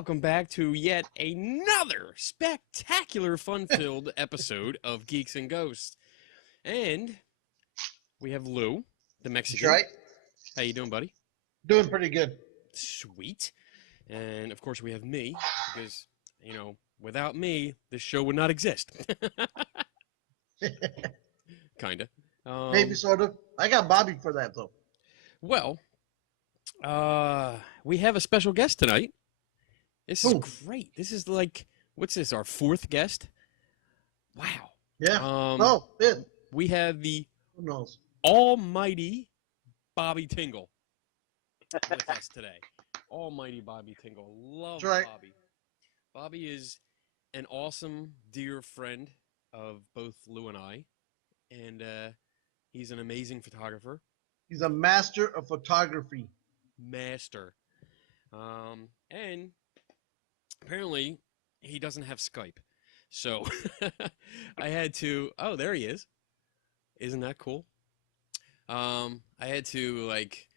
welcome back to yet another spectacular, fun-filled episode of Geeks and Ghosts. And we have Lou, the Mexican. That's right. How you doing, buddy? Doing pretty good. Sweet. And, of course, we have me, because, you know, without me, this show would not exist. Kinda. Maybe sort of. I got Bobby for that, though. Well, we have a special guest tonight. This is great. This is like, what's this, our fourth guest? Wow. Yeah. We have the Who knows? almighty Bobby Tingle with us today. Almighty Bobby Tingle. Love That's right. Bobby. Bobby is an awesome, dear friend of both Lou and I. And he's an amazing photographer. He's a master of photography. Master. And apparently he doesn't have Skype. So I had to, oh, there he is. Isn't that cool? I had to like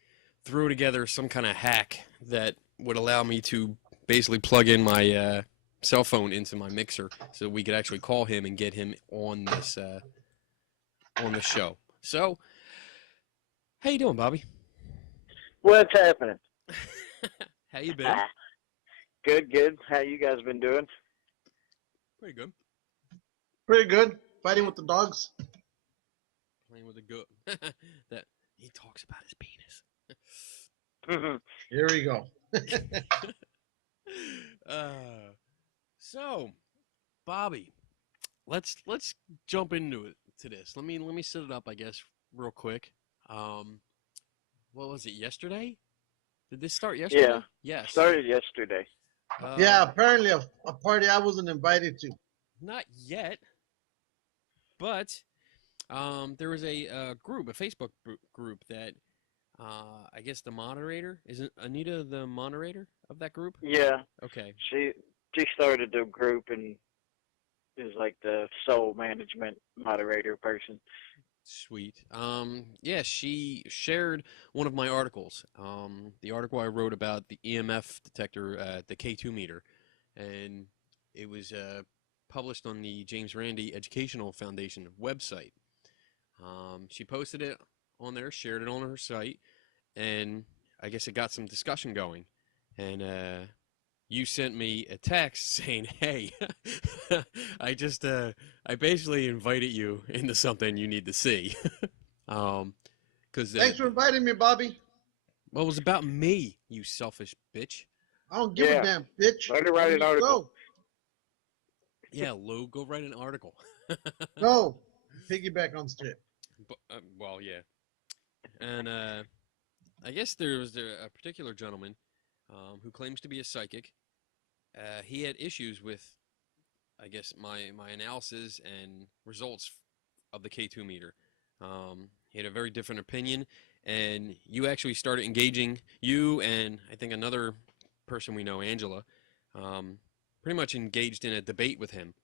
throw together some kind of hack that would allow me to basically plug in my cell phone into my mixer so we could actually call him and get him on this on the show. So, how you doing, Bobby? What's happening? How you been? Good. How you guys been doing? Pretty good. Pretty good. Fighting with the dogs. Playing with a goat. That he talks about his penis. Here we go. So, Bobby, let's jump into it to this. Let me set it up, I guess, real quick. What was it, yesterday? Did this start yesterday? Yeah. Yes. Started yesterday. Yeah, apparently a party I wasn't invited to. Not yet, but there was a group, a Facebook group that I guess the moderator, isn't Anita the moderator of that group? Yeah. Okay. She started the group and is like the sole management moderator person. Sweet. Yeah, she shared one of my articles. The article I wrote about the EMF detector at the K2 meter, and it was published on the James Randi Educational Foundation website. She posted it on there, shared it on her site, and I guess it got some discussion going. And you sent me a text saying, "Hey, I basically invited you into something you need to see." Thanks for inviting me, Bobby. Well, it was about me, you selfish bitch. I don't give a damn, bitch. Let her write an article. Go. Yeah, Lou, go write an article. No. Piggyback on strip. Well, yeah. And I guess there was a particular gentleman who claims to be a psychic. He had issues with, I guess, my analysis and results of the K2 meter. He had a very different opinion, and you actually started engaging, you and I think another person we know, Angela, pretty much engaged in a debate with him.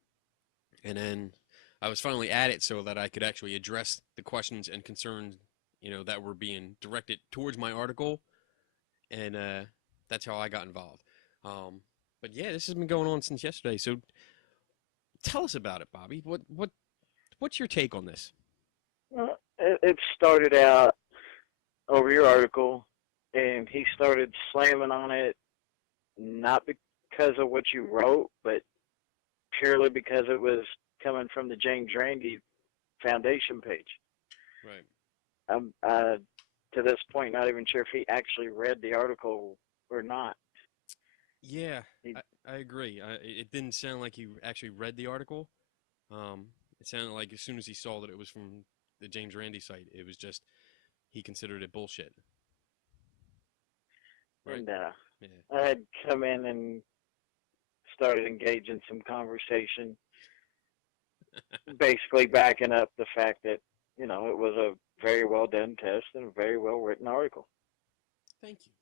And then I was finally at it so that I could actually address the questions and concerns, that were being directed towards my article, and that's how I got involved. But yeah, this has been going on since yesterday. So tell us about it, Bobby. What's your take on this? Well, it started out over your article, and he started slamming on it, not because of what you wrote, but purely because it was coming from the James Randi Foundation page. Right. I'm to this point not even sure if he actually read the article or not. Yeah, I agree. It didn't sound like he actually read the article. It sounded like as soon as he saw that it was from the James Randi site, it was just he considered it bullshit. Right? And yeah. I had come in and started engaging some conversation, basically backing up the fact that, it was a very well done test and a very well written article. Thank you.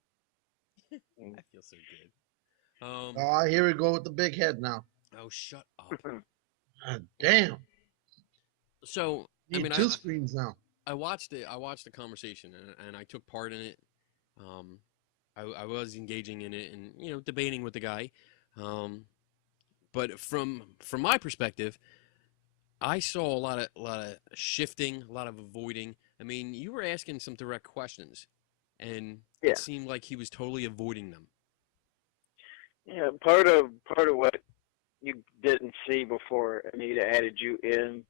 I feel so good. Here we go with the big head now. Oh, shut up. Damn. So, Need two screens now. I watched it. I watched the conversation, and I took part in it. I was engaging in it and debating with the guy. But from my perspective, I saw a lot of shifting, a lot of avoiding. I mean, you were asking some direct questions, and Yeah. it seemed like he was totally avoiding them. Yeah, part of what you didn't see before Anita added you in,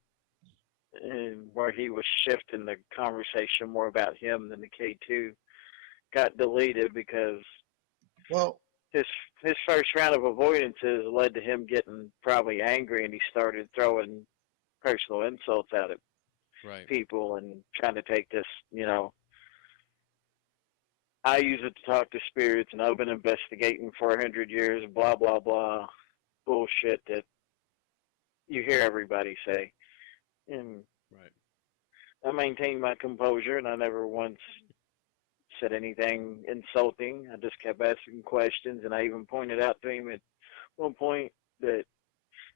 and where he was shifting the conversation more about him than the K2, got deleted because Well, his first round of avoidances led to him getting probably angry, and he started throwing personal insults at Right. people and trying to take this, I use it to talk to spirits, and I've been investigating for 100 years, blah, blah, blah, bullshit that you hear everybody say. And Right. I maintained my composure, and I never once said anything insulting. I just kept asking questions, and I even pointed out to him at one point that,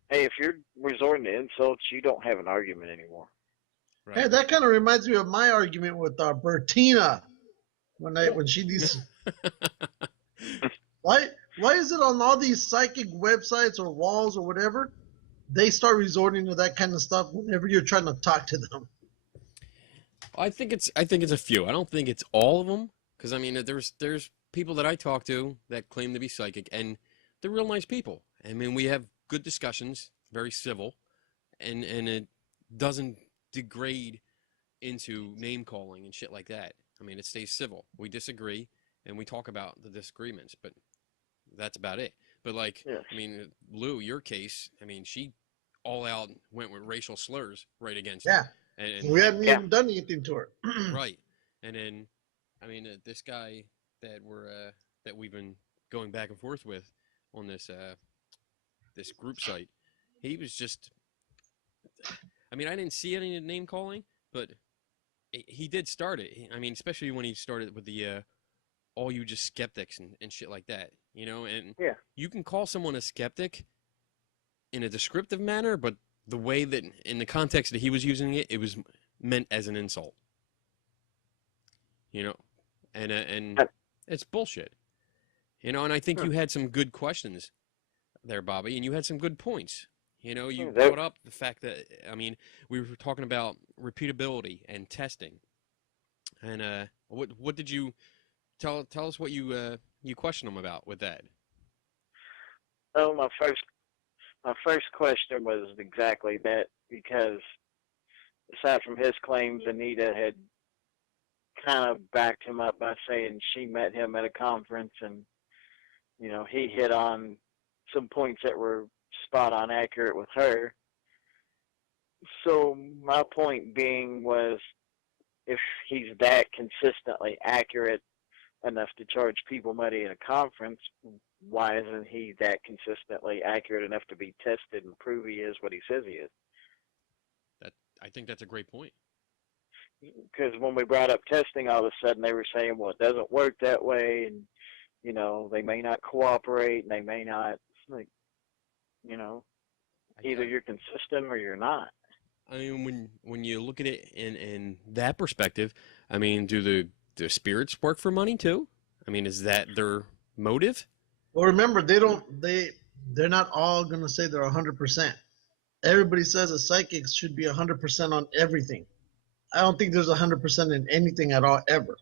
hey, if you're resorting to insults, you don't have an argument anymore. Right. hey, that kind of reminds me of my argument with Bertina when she these why is it on all these psychic websites or walls or whatever they start resorting to that kind of stuff whenever you're trying to talk to them? I think it's a few. I don't think it's all of them, because I mean there's people that I talk to that claim to be psychic, and they're real nice people. I mean, we have good discussions, very civil, and it doesn't degrade into name calling and shit like that. I mean, it stays civil. We disagree and we talk about the disagreements, but that's about it. But like, Yes. I mean, Lou, your case, I mean, she all out went with racial slurs right against Yeah, you. And we hadn't even done anything to her. right. And then, I mean, this guy that we've been going back and forth with on this group site, he was just. I mean, I didn't see any name calling, but he did start it. I mean, especially when he started with the all you just skeptics and shit like that, and Yeah. you can call someone a skeptic in a descriptive manner, but the way that in the context that he was using it, it was meant as an insult, and it's bullshit, and I think you had some good questions there, Bobby, and you had some good points. You brought up the fact that, I mean, we were talking about repeatability and testing. And what did you tell us what you questioned them about with that? Oh, my first question was exactly that, because aside from his claims, Anita had kind of backed him up by saying she met him at a conference, and he hit on some points that were spot on accurate with her. So my point being was, if he's that consistently accurate enough to charge people money at a conference, why isn't he that consistently accurate enough to be tested and prove he is what he says he is? I think that's a great point. Because when we brought up testing, all of a sudden they were saying, well, it doesn't work that way, and they may not cooperate, and they may not, like, either you're consistent or you're not. I mean, when you look at it in that perspective, I mean, do the spirits work for money too? I mean, is that their motive? Well, remember, they're not all gonna say they're 100%. Everybody says a psychic should be 100% on everything. I don't think there's 100% in anything at all ever.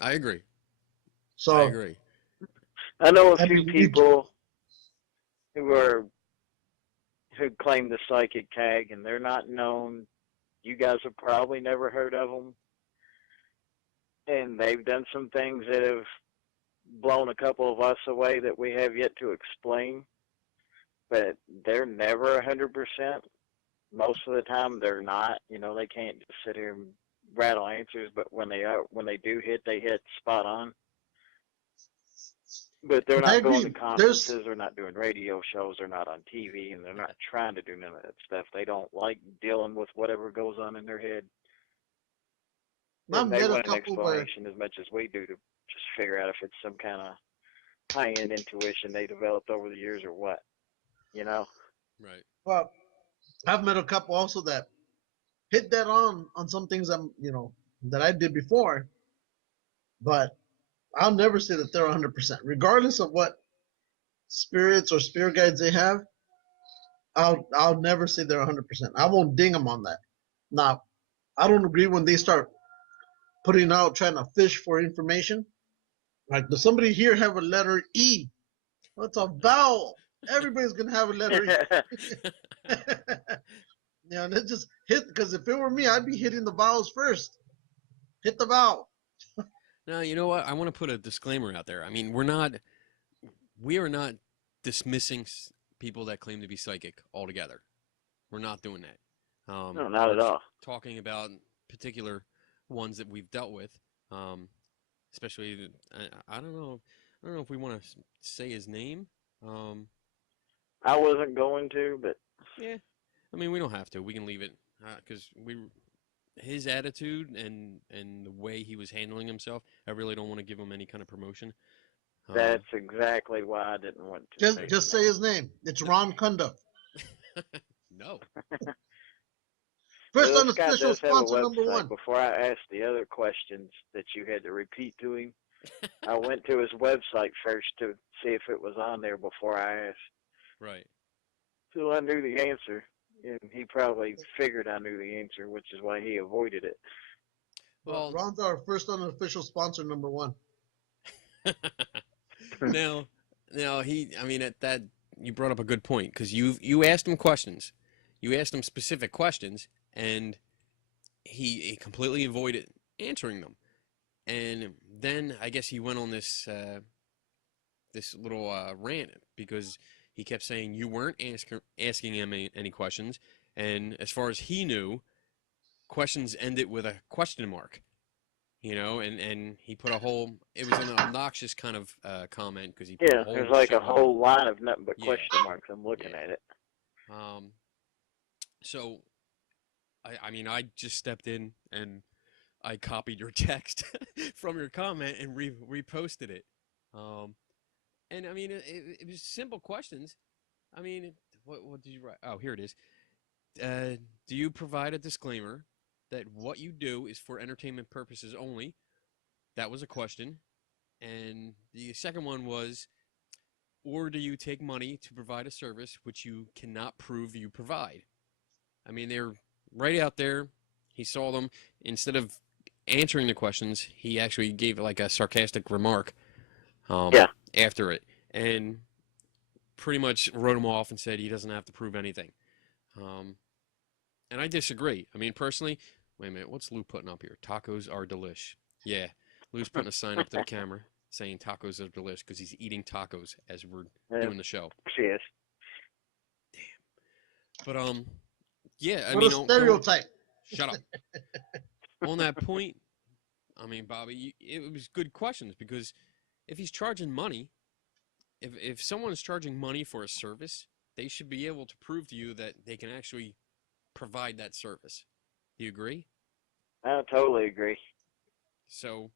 I agree. So I agree. I know a few people who claim the psychic tag, and they're not known. You guys have probably never heard of them, and they've done some things that have blown a couple of us away that we have yet to explain. But they're never 100%. Most of the time, they're not. They can't just sit here and rattle answers. But when they do hit, they hit spot on. But they're not going to conferences, they're not doing radio shows, they're not on TV, and they're not trying to do none of that stuff. They don't like dealing with whatever goes on in their head. And they want an explanation as much as we do to just figure out if it's some kind of high-end intuition they developed over the years or what, Right. Well, I've met a couple also that hit that on some things that I did before, but I'll never say that they're 100%, regardless of what spirits or spirit guides they have. I'll never say they're 100%. I won't ding them on that. Now, I don't agree when they start putting out trying to fish for information. Like, does somebody here have a letter E? What's a vowel? Everybody's gonna have a letter E. Yeah, and it just hit, because if it were me, I'd be hitting the vowels first. Hit the vowel. Now, you know what? I want to put a disclaimer out there. I mean, we are not dismissing people that claim to be psychic altogether. We're not doing that. No, not at all. Talking about particular ones that we've dealt with, especially, I don't know if we want to say his name. I wasn't going to, but Yeah, I mean, we don't have to. We can leave it because his attitude and the way he was handling himself, I really don't want to give him any kind of promotion. that's exactly why I didn't want to. Just say his name. It's Ron Kunda. No. First Well, on the this guy special does have a sponsor number website. one. Before I asked the other questions that you had to repeat to him, I went to his website first to see if it was on there before I asked. Right. So I knew the answer, and he probably figured I knew the answer, which is why he avoided it. Well, Ron's our first unofficial sponsor number one. now I mean, at that, you brought up a good point, because you asked him questions. You asked him specific questions, and he completely avoided answering them. And then I guess he went on this little rant, because he kept saying you weren't asking him any questions, and as far as he knew, questions ended with a question mark. You know, and he put a whole, it was an obnoxious kind of comment, because he put a whole there's like a shitload. whole line of nothing but Yeah. question marks. I'm looking at it. So, I mean, I just stepped in and I copied your text from your comment and reposted it. And I mean, it was simple questions. I mean, what did you write? Oh, here it is. Do you provide a disclaimer that what you do is for entertainment purposes only? That was a question. And the second one was, or do you take money to provide a service which you cannot prove you provide? I mean, they're right out there. He saw them. Instead of answering the questions, he actually gave like a sarcastic remark after it, and pretty much wrote him off and said he doesn't have to prove anything. And I disagree. I mean, personally, wait a minute, what's Lou putting up here? Tacos are delish. Yeah, Lou's putting a sign up to the camera saying tacos are delish because he's eating tacos as we're doing the show. Yes. But yeah, I What mean, a stereotype. shut up. On that point, I mean, Bobby, it was good questions, because if he's charging money, if someone is charging money for a service, they should be able to prove to you that they can actually provide that service. Do you agree? I totally agree. So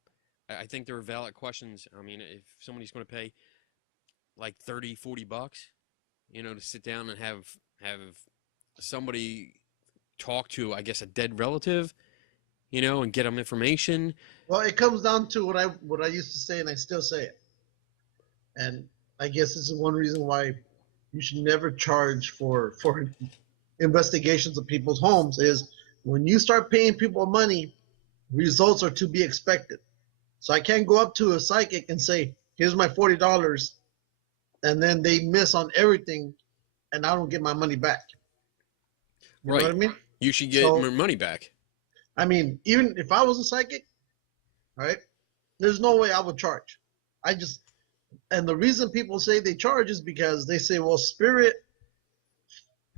I think there are valid questions. I mean, if somebody's going to pay like $30-$40, you know, to sit down and have somebody talk to, I guess, a dead relative, you know, and get them information. Well, it comes down to what I used to say, and I still say it. And I guess this is one reason why you should never charge for investigations of people's homes, is when you start paying people money, results are to be expected. So I can't go up to a psychic and say, here's my $40, and then they miss on everything, and I don't get my money back. You know what I mean? You should get your money back. I mean, even if I was a psychic, right, there's no way I would charge. And the reason people say they charge is because they say, well, spirit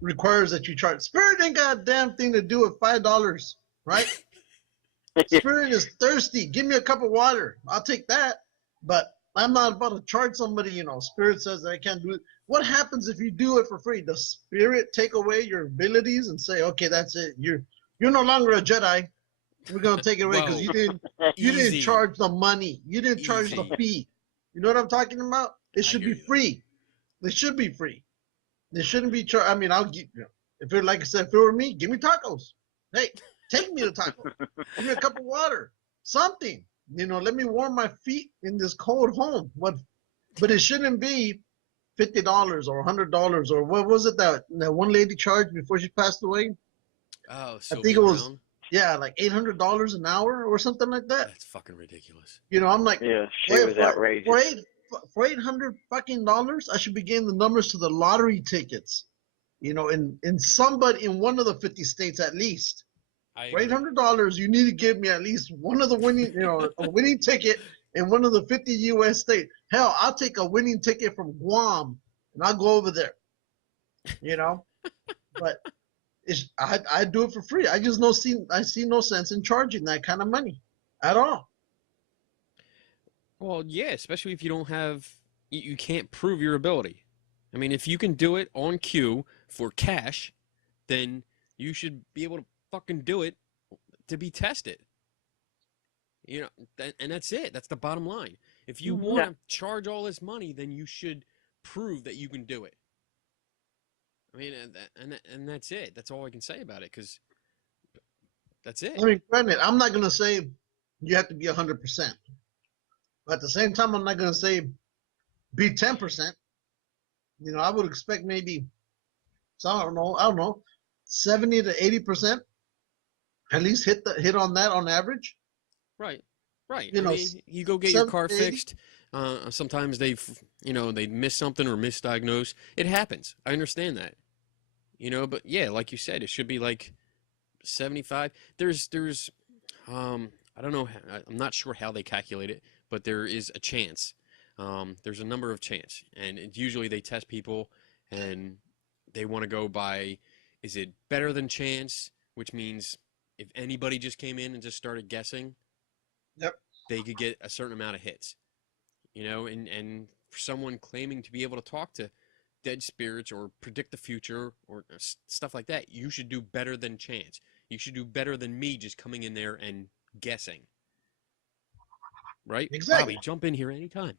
requires that you charge. Spirit ain't got a damn thing to do with $5, right? Spirit is thirsty. Give me a cup of water. I'll take that. But I'm not about to charge somebody, you know, spirit says that I can't do it. What happens if you do it for free? Does spirit take away your abilities and say, okay, that's it. You're no longer a Jedi. We're going to take it away because you didn't charge the money. You didn't charge the fee. You know what I'm talking about? It should be free. They should be free. They shouldn't be charged. I mean, I'll give you. If it, like I said, if it were me, give me tacos. Hey, take me to tacos. Give me a cup of water. Something. let me warm my feet in this cold home. But it shouldn't be $50 or $100 or what was it that one lady charged before she passed away? Oh, I think Sylvia it was Brown. like $800 an hour or something like that. That's fucking ridiculous. I'm like, Yeah, she wait, was outrageous. for $800 fucking dollars, I should be getting the numbers to the lottery tickets. In one of the 50 states at least. I For agree. $800, you need to give me at least one of the winning, a winning ticket in one of the 50 U.S. states. Hell, I'll take a winning ticket from Guam and I'll go over there. But I do it for free. I just I see no sense in charging that kind of money at all. Well, yeah, especially if you don't have, you can't prove your ability. I mean, if you can do it on cue for cash, then you should be able to fucking do it to be tested. And that's it. That's the bottom line. If you want to charge all this money, then you should prove that you can do it. I mean, and that's it. That's all I can say about it, because that's it. I mean, granted, I'm not gonna say you have to be 100%, but at the same time, I'm not gonna say be 10%. I would expect maybe, so I don't know, 70 to 80%, at least hit on that on average. Right. I mean, you go get your car fixed. Sometimes they miss something or misdiagnose. It happens. I understand that. But yeah, like you said, it should be like 75. There's I don't know. I'm not sure how they calculate it, but there is a chance. There's a number of chance, and usually they test people, and they want to go by, is it better than chance, which means if anybody just came in and just started guessing, they could get a certain amount of hits. And for someone claiming to be able to talk to dead spirits or predict the future or stuff like that, you should do better than chance. You should do better than me just coming in there and guessing. Right? Exactly. Bobby, jump in here anytime.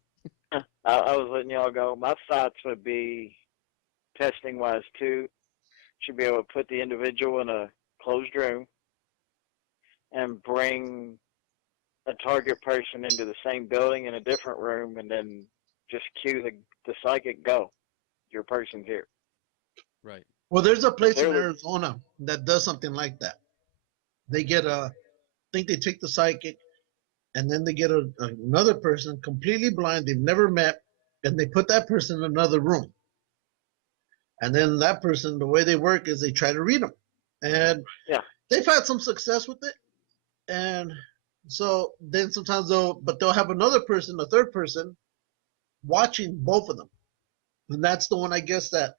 I was letting y'all go. My thoughts would be, testing wise too, should be able to put the individual in a closed room and bring a target person into the same building in a different room, and then just cue the psychic, go. Your person's here. Right. Well, there's a place in Arizona that does something like that. They get I think they take the psychic, and then they get another person completely blind, they've never met, and they put that person in another room. And then that person, the way they work is they try to read them. And they've had some success with it. And so then sometimes they'll have another person, a third person, watching both of them. And that's the one, I guess, that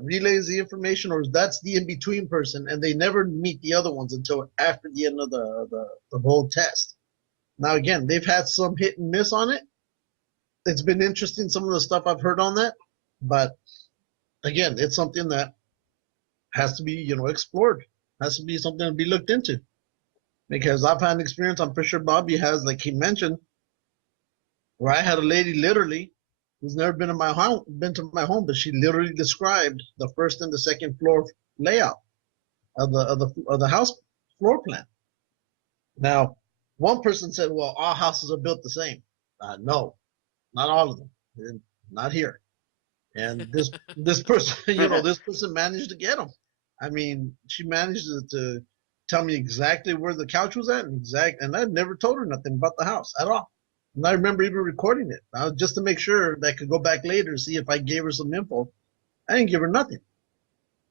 relays the information, or that's the in-between person, and they never meet the other ones until after the end of the whole test. Now, again, they've had some hit and miss on it. It's been interesting, some of the stuff I've heard on that. But, again, it's something that has to be, explored. Has to be something to be looked into. Because I've had an experience, I'm pretty sure Bobby has, like he mentioned, where I had a lady literally who's never been to my home, but she literally described the first and the second floor layout of the house floor plan. Now, one person said, "Well, all houses are built the same." No, not all of them. Not here. And this person, this person managed to get them. I mean, she managed to tell me exactly where the couch was at, and I never told her nothing about the house at all. And I remember even recording it just to make sure that I could go back later and see if I gave her some info. I didn't give her nothing.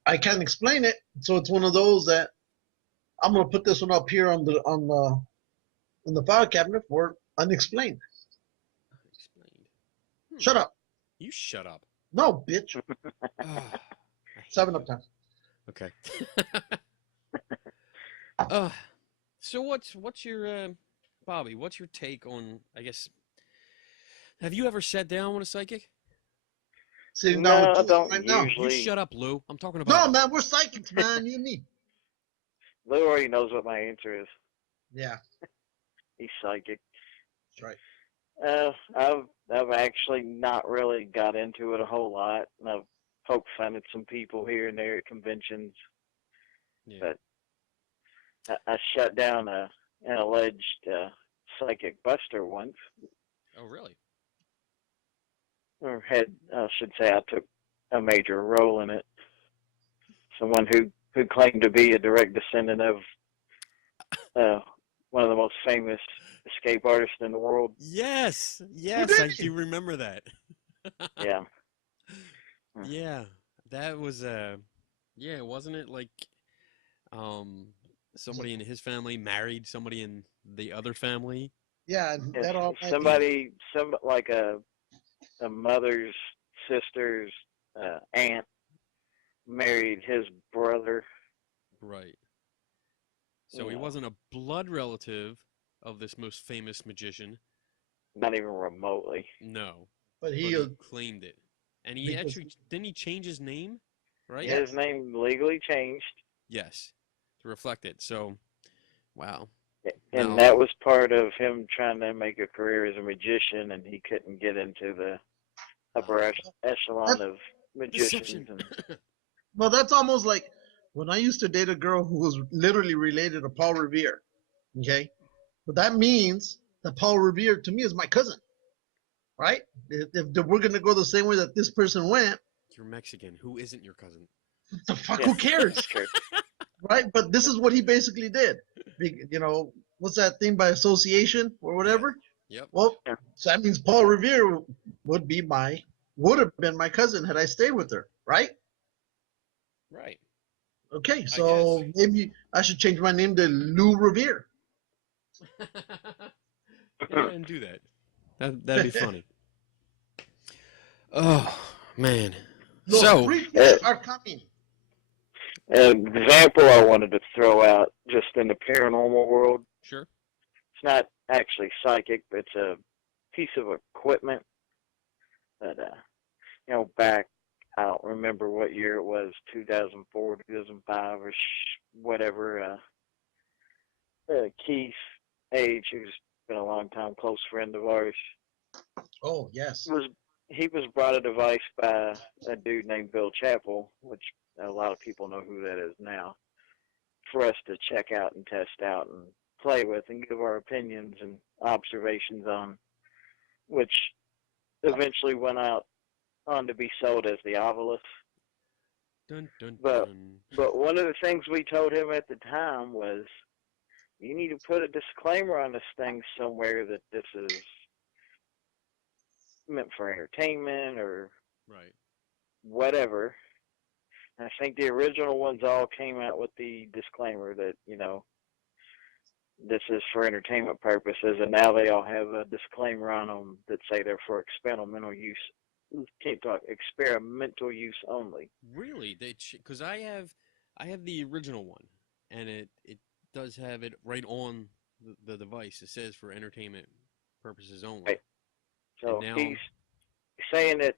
I can't explain it, so it's one of those that I'm gonna put this one up here in the file cabinet for unexplained. Shut up. You shut up. No, bitch. 7 up time. Okay. So what's your Bobby? What's your take on? I guess. Have you ever sat down with a psychic? Sitting No, down with I you don't right now. usually. You shut up, Lou. I'm talking about. No, man, we're psychics, man. You and me. Lou already knows what my answer is. Yeah. He's psychic. That's right. I've actually not really got into it a whole lot. And I've poked fun at some people here and there at conventions. Yeah. But I shut down an alleged Psychic Buster once, Oh, really? or I should say, I took a major role in it. Someone who claimed to be a direct descendant of one of the most famous escape artists in the world. Yes, Who yes, I did do you? remember that. Yeah. Yeah, that was yeah, wasn't it like um somebody in his family married somebody in the other family? Yeah, and If that all might be. somebody, like a mother's sister's aunt married his brother, Right. So you he know, wasn't a blood relative of this most famous magician. not even remotely. No, But but he he claimed it. And he because actually didn't he change his name, right? His yes, name legally changed, Yes, to reflect it. So, wow. and Now, that was part of him trying to make a career as a magician, and he couldn't get into the upper echelon that, of magicians. deception. And well, that's almost like when I used to date a girl who was literally related to Paul Revere. Okay, but that means that Paul Revere to me is my cousin, right? If we're gonna go the same way that this person went, You're Mexican. Who isn't your cousin? what the fuck? yeah, Who cares, that's true. right? But this is what he basically did. What's that thing by association or Yeah. whatever? Yep. Well, Yeah. so that means Paul Revere would have been my cousin had I stayed with her, right? Right. Okay, I guess. so maybe I should change my name to Lou Revere. Yeah, and do that. That'd be funny. Oh man. Los So, freaks are coming. An example I wanted to throw out just in the paranormal world. sure. It's not actually psychic, but it's a piece of equipment that, back, I don't remember what year it was, 2004, 2005, or whatever. Keith Age, who's been a long time close friend of ours, Oh yes. was brought a device by a dude named Bill Chappell, which a lot of people know who that is now, for us to check out and test out and play with and give our opinions and observations on, which eventually went out on to be sold as the Ovilus. Dun dun But dun. but one of the things we told him at the time was, you need to put a disclaimer on this thing somewhere that this is meant for entertainment or Right. whatever. And I think the original ones all came out with the disclaimer that, this is for entertainment purposes, and now they all have a disclaimer on them that say they're for experimental use. Can't talk, experimental use only. Really? Because I have the original one, and it does have it right on the device. It says for entertainment purposes only. Right. So And now, he's saying that,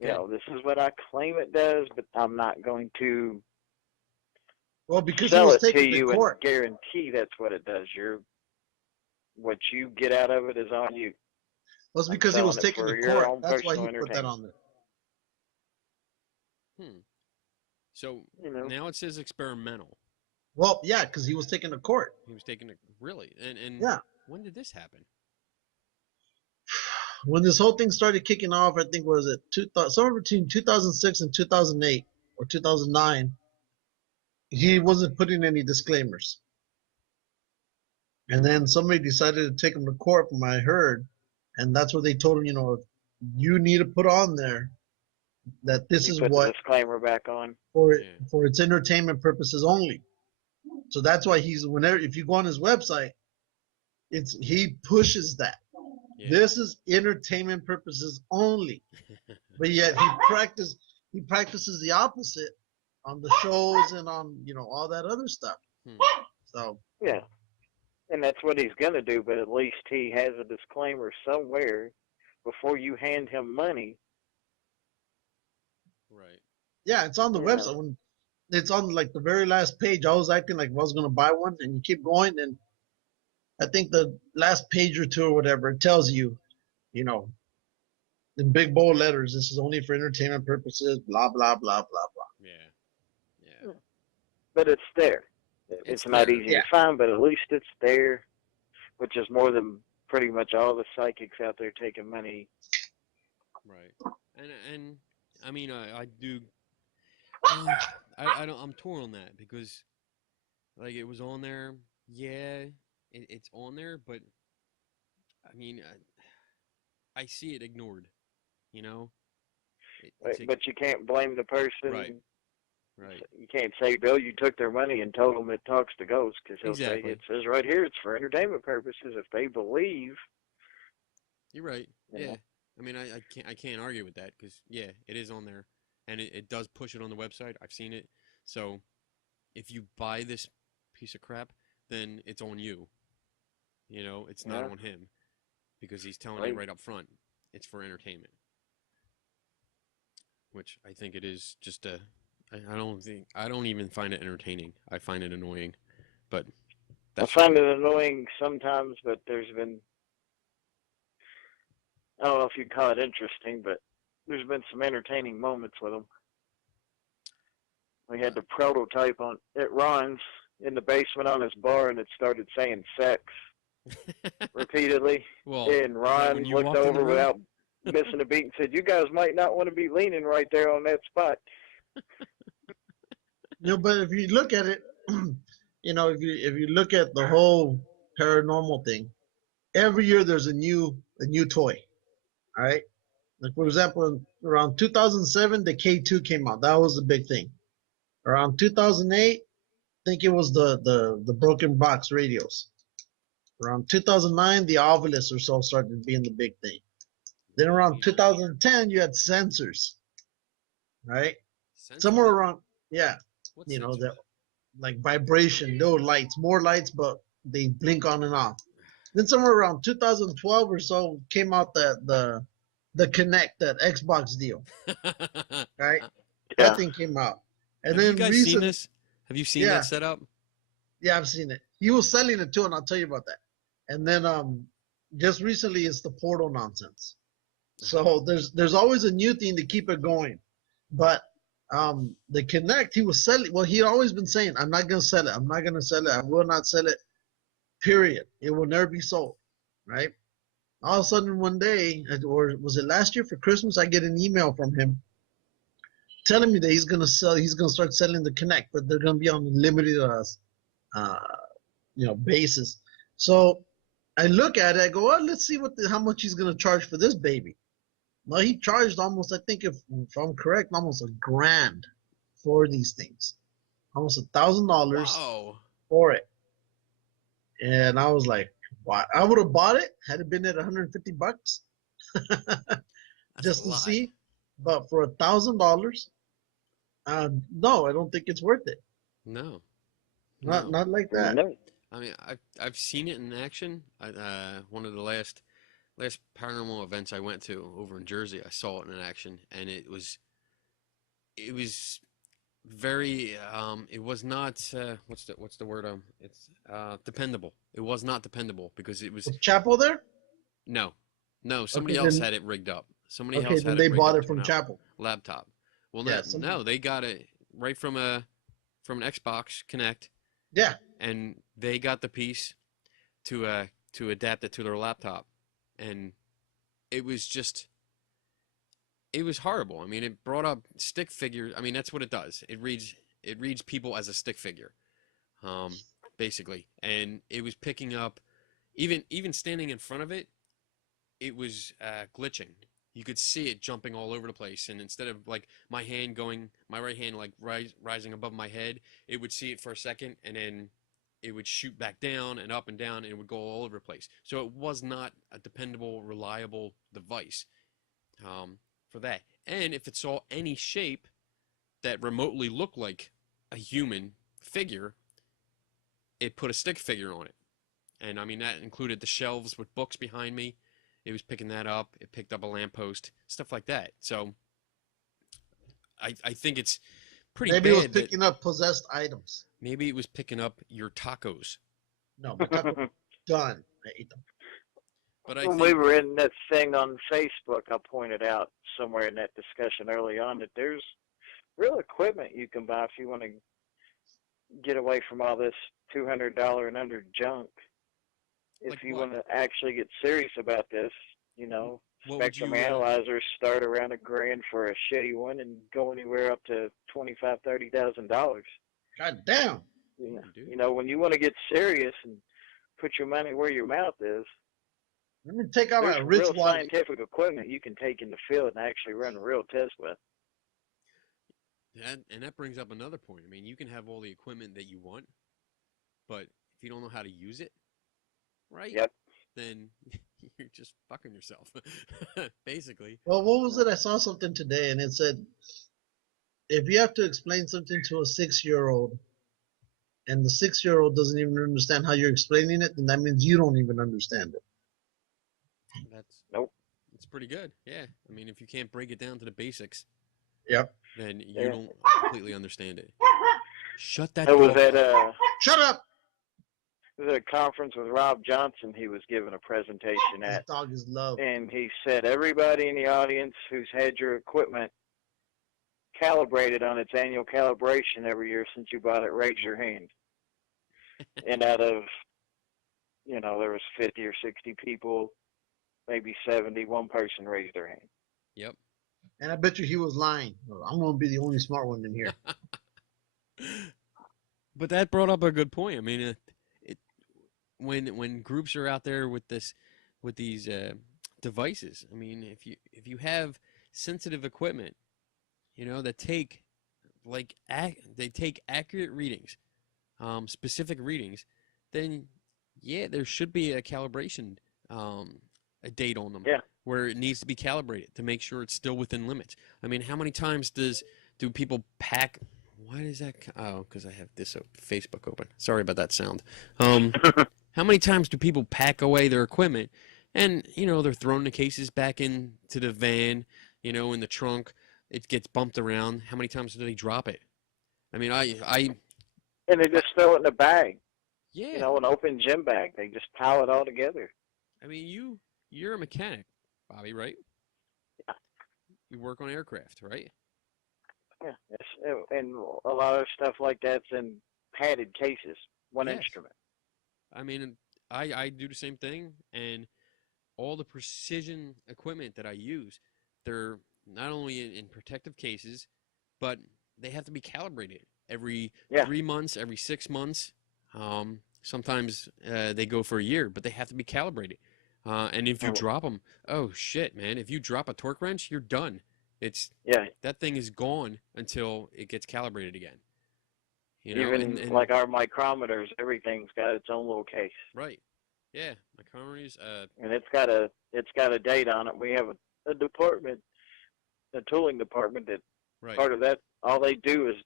Good. this is what I claim it does, but I'm not going to Well, because he sell was it to taken to you and court. guarantee that's what it does. What you get out of it is on you. Well, it's I'm because he was selling it taken for to your court. own That's why personal he put that entertainment. on there. so You know, now it says experimental. Well, yeah, because he was taken to court. He was taking it really. And Yeah. when did this happen? When this whole thing started kicking off, I think was it somewhere between 2006 and 2008 or 2009. He wasn't putting any disclaimers, and then somebody decided to take him to court, from what I heard, and that's what they told him. You need to put on there that this he is put the what disclaimer back on. for Yeah. for its entertainment purposes only. So that's why if you go on his website, he pushes that. Yeah. This is entertainment purposes only. But yet he practices the opposite on the shows and on all that other stuff. So Yeah, and that's what he's gonna do. But at least he has a disclaimer somewhere before you hand him money. Right. yeah, it's on the Yeah. website. When it's on like the very last page, I was acting like I was gonna buy one, and you keep going, and I think the last page or two or whatever, it tells you, in big bold letters, this is only for entertainment purposes, blah blah blah blah blah. Yeah. Yeah. But it's there. It's not there. easy Yeah. to find, but at least it's there. which is more than pretty much all the psychics out there taking money. Right. And I mean, I do. I don't. I'm torn on that because like it was on there. Yeah, it's on there, but I mean, I see it ignored. You know, But you can't blame the person. Right. Right. You can't say, Bill, you took their money and told them it talks to ghosts, because he'll say, Exactly. it says right here it's for entertainment purposes. If they believe. You're right. You Yeah. know. I mean, I can't argue with that because yeah, it is on there, and it does push it on the website. I've seen it. So if you buy this piece of crap, then it's on you. You know, it's not Yeah. on him because he's telling Right. you right up front it's for entertainment, which I think it is just a. I don't even find it entertaining. I find it annoying, but I that's find it annoying sometimes, but there's been, I don't know if you'd call it interesting, but there's been some entertaining moments with them. We had the prototype at Ron's in the basement on his bar, and it started saying sex repeatedly. well. And Ron when you looked walked in the over room? without missing a beat and said, "You guys might not want to be leaning right there on that spot." But if you look at it, if you look at the whole paranormal thing, every year there's a new toy. All right. Like for example, around 2007, the K2 came out. That was the big thing. Around 2008, I think it was the broken box radios. Around 2009, the Ovilus or so started being the big thing. Then around 2010, you had sensors, right? Somewhere Sensors? around, yeah, What that sensors? like vibration, no lights, more lights, but they blink on and off. Then somewhere around 2012 or so came out the Connect, that Xbox deal, right? That Yeah. thing came out, and Have you then guys seen recent, this? Have you seen that yeah, setup? yeah, I've seen it. He was selling it too, and I'll tell you about that. And then just recently it's the portal nonsense. So there's always a new thing to keep it going. But the Connect, he was selling. Well, he'd always been saying, "I'm not gonna sell it. I'm not gonna sell it. I will not sell it. Period. It will never be sold." Right? All of a sudden, one day, or was it last year for Christmas, I get an email from him telling me that he's gonna sell. He's gonna start selling the Connect, but they're gonna be on a limited, uh, basis. So I look at it. I go, well, let's see how much he's gonna charge for this baby. Well, he charged almost, I think, if I'm correct, almost $1,000 for these things, almost $1,000 Whoa. for it. And I was like, why? I would have bought it had it been at $150 That's a just to lot. see. But for $1,000, no, I don't think it's worth it. No. Not No. not like that. No. I mean, I've seen it in action. One of the last paranormal events I went to over in Jersey, I saw it in action, and it was very it was not what's the word it's dependable. It was not dependable because it was Was Chapel there? no, Okay, somebody else then had it rigged up. Somebody okay, else then had they it rigged bought up it to an from Chapel. laptop. Well, Yeah, no, they got it right from an Xbox Connect, yeah. and they got the piece to adapt it to their laptop, and it was just it was horrible. I mean, it brought up stick figures. I mean, that's what it does. It reads people as a stick figure, um, basically, and it was picking up even standing in front of it. It was glitching. You could see it jumping all over the place, and instead of like my right hand like rising above my head, it would see it for a second, and then it would shoot back down and up and down, and it would go all over the place. So it was not a dependable, reliable device um, for that. And if it saw any shape that remotely looked like a human figure, it put a stick figure on it. And I mean, that included the shelves with books behind me. It was picking that up. It picked up a lamppost, stuff like that. So I think it's pretty Maybe it was bad that picking up possessed items. maybe it was picking up your tacos. No, my taco done. I ate them. But I When we think, were in that thing on Facebook, I pointed out somewhere in that discussion early on that there's real equipment you can buy if you want to get away from all this $200 and under junk. if Like you what? want to actually get serious about this, What would spectrum you? analyzers start around $1,000 for a shitty one and go anywhere up to $25,000, $30,000. God damn. Dude. When you want to get serious and put your money where your mouth is, Let me take out my there's rich real wallet. scientific equipment you can take in the field and actually run a real test with. And that brings up another point. I mean, you can have all the equipment that you want, but if you don't know how to use it, right? Yep. Then you're just fucking yourself, basically. Well, what was it? I saw something today, and it said if you have to explain something to a 6-year-old, and the 6-year-old doesn't even understand how you're explaining it, then that means you don't even understand it. That's Nope. It's pretty good. Yeah. I mean, if you can't break it down to the basics, Yep. then you Yeah. don't completely understand it. Shut that I was dog at up. Shut up! a conference with Rob Johnson. He was giving a presentation This at, dog is love. and he said everybody in the audience who's had your equipment calibrated on its annual calibration every year since you bought it, raise your hand. And out of, there was 50 or 60 people, maybe 70, one person raised their hand. Yep. And I bet you he was lying. I'm going to be the only smart one in here. But that brought up a good point. I mean, when groups are out there with these devices, I mean, if you have sensitive equipment, that take they take accurate readings, specific readings, then yeah, there should be a calibration, a date on them. Yeah. Where it needs to be calibrated to make sure it's still within limits. I mean, how many times do people pack? Why is that? Oh, because I have this Facebook open. Sorry about that sound. How many times do people pack away their equipment, and they're throwing the cases back into the van, in the trunk. It gets bumped around. How many times do they drop it? I mean, And they just throw it in a bag, yeah. an open gym bag. They just pile it all together. I mean, you're a mechanic, Bobby, right? Yeah. You work on aircraft, right? Yeah. And a lot of stuff like that's in padded cases, one Yes. instrument. I mean, I do the same thing, and all the precision equipment that I use, they're not only in protective cases, but they have to be calibrated every 3 months, every 6 months. Sometimes they go for a year, but they have to be calibrated. And if you drop them, oh shit, man! If you drop a torque wrench, you're done. That thing is gone until it gets calibrated again. Even and like our micrometers, everything's got its own little case. Right. Yeah, micrometers. And it's got a date on it. We have a department, a tooling department that part of that, all they do is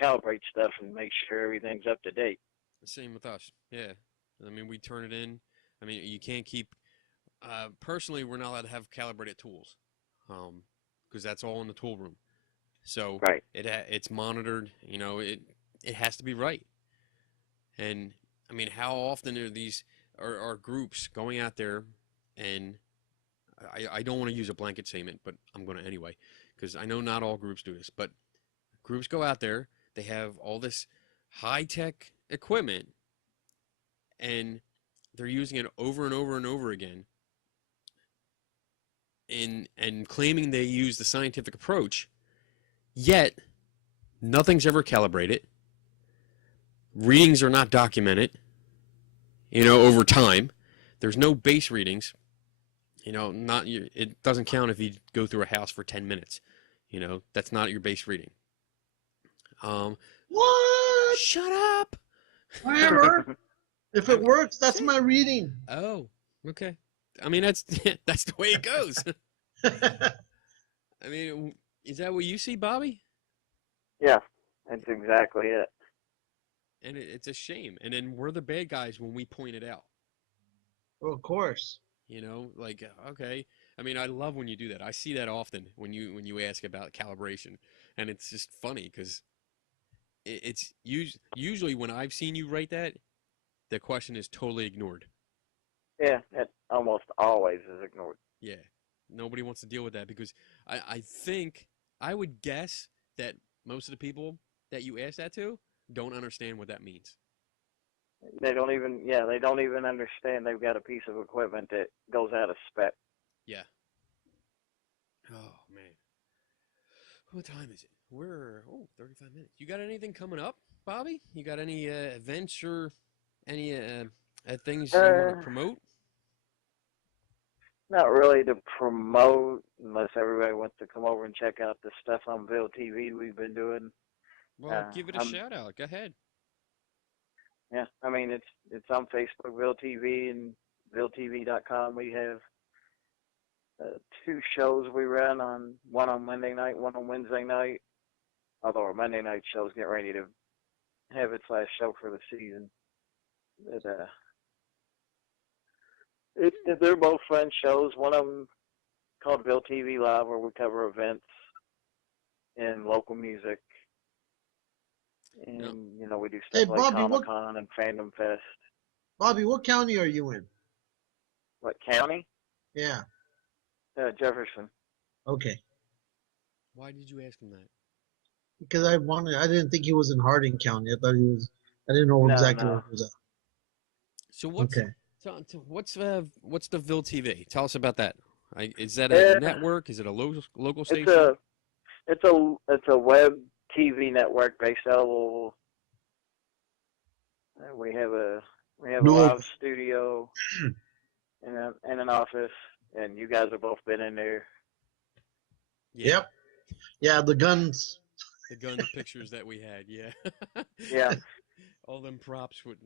calibrate stuff and make sure everything's up to date. Same with us. Yeah. I mean, we turn it in. I mean, you can't keep. Personally, we're not allowed to have calibrated tools, because that's all in the tool room. So it's monitored. It has to be right. And I mean, how often are these are groups going out there? And I don't want to use a blanket statement, but I'm going to anyway, because I know not all groups do this. But groups go out there. They have all this high-tech equipment, and they're using it over and over and over again, and claiming they use the scientific approach, yet nothing's ever calibrated. Readings are not documented, over time. There's no base readings. It doesn't count if you go through a house for 10 minutes. That's not your base reading. What? Shut up. Whatever. If it works, that's my reading. Oh, okay. I mean, that's the way it goes. I mean, is that what you see, Bobby? Yeah, that's exactly it. And it's a shame. And then we're the bad guys when we point it out. Well, of course. Okay. I mean, I love when you do that. I see that often when you ask about calibration, and it's just funny because it's usually when I've seen you write that, the question is totally ignored. Yeah, it almost always is ignored. Yeah, nobody wants to deal with that because I think I would guess that most of the people that you ask that to don't understand what that means. They don't even understand they've got a piece of equipment that goes out of spec. Yeah. Oh man. What time is it? We're 35 minutes. You got anything coming up, Bobby? You got any events or any things you want to promote? Not really to promote, unless everybody wants to come over and check out the stuff on Ville TV we've been doing. Well, give it a shout out. Go ahead. Yeah, I mean it's on Facebook, Ville TV, and VilleTV.com. We have 2 shows we run one on Monday night, one on Wednesday night. Although our Monday night show's getting ready to have its last show for the season. They're both fun shows. One of them called Ville TV Live, where we cover events and local music. And, we do stuff like Bobby, Comic-Con and Fandom Fest. Bobby, what county are you in? What, county? Yeah. Jefferson. Okay. Why did you ask him that? Because I didn't think he was in Harding County. I didn't know exactly where he was at. So what's okay. What's the Ville TV? Tell us about that. Is that a network? Is it a local station? It's a web TV network based out of Louisville. We have a live studio and an office, and you guys have both been in there. Yeah. Yep. Yeah, the guns. The gun pictures that we had, yeah. Yeah. All them props with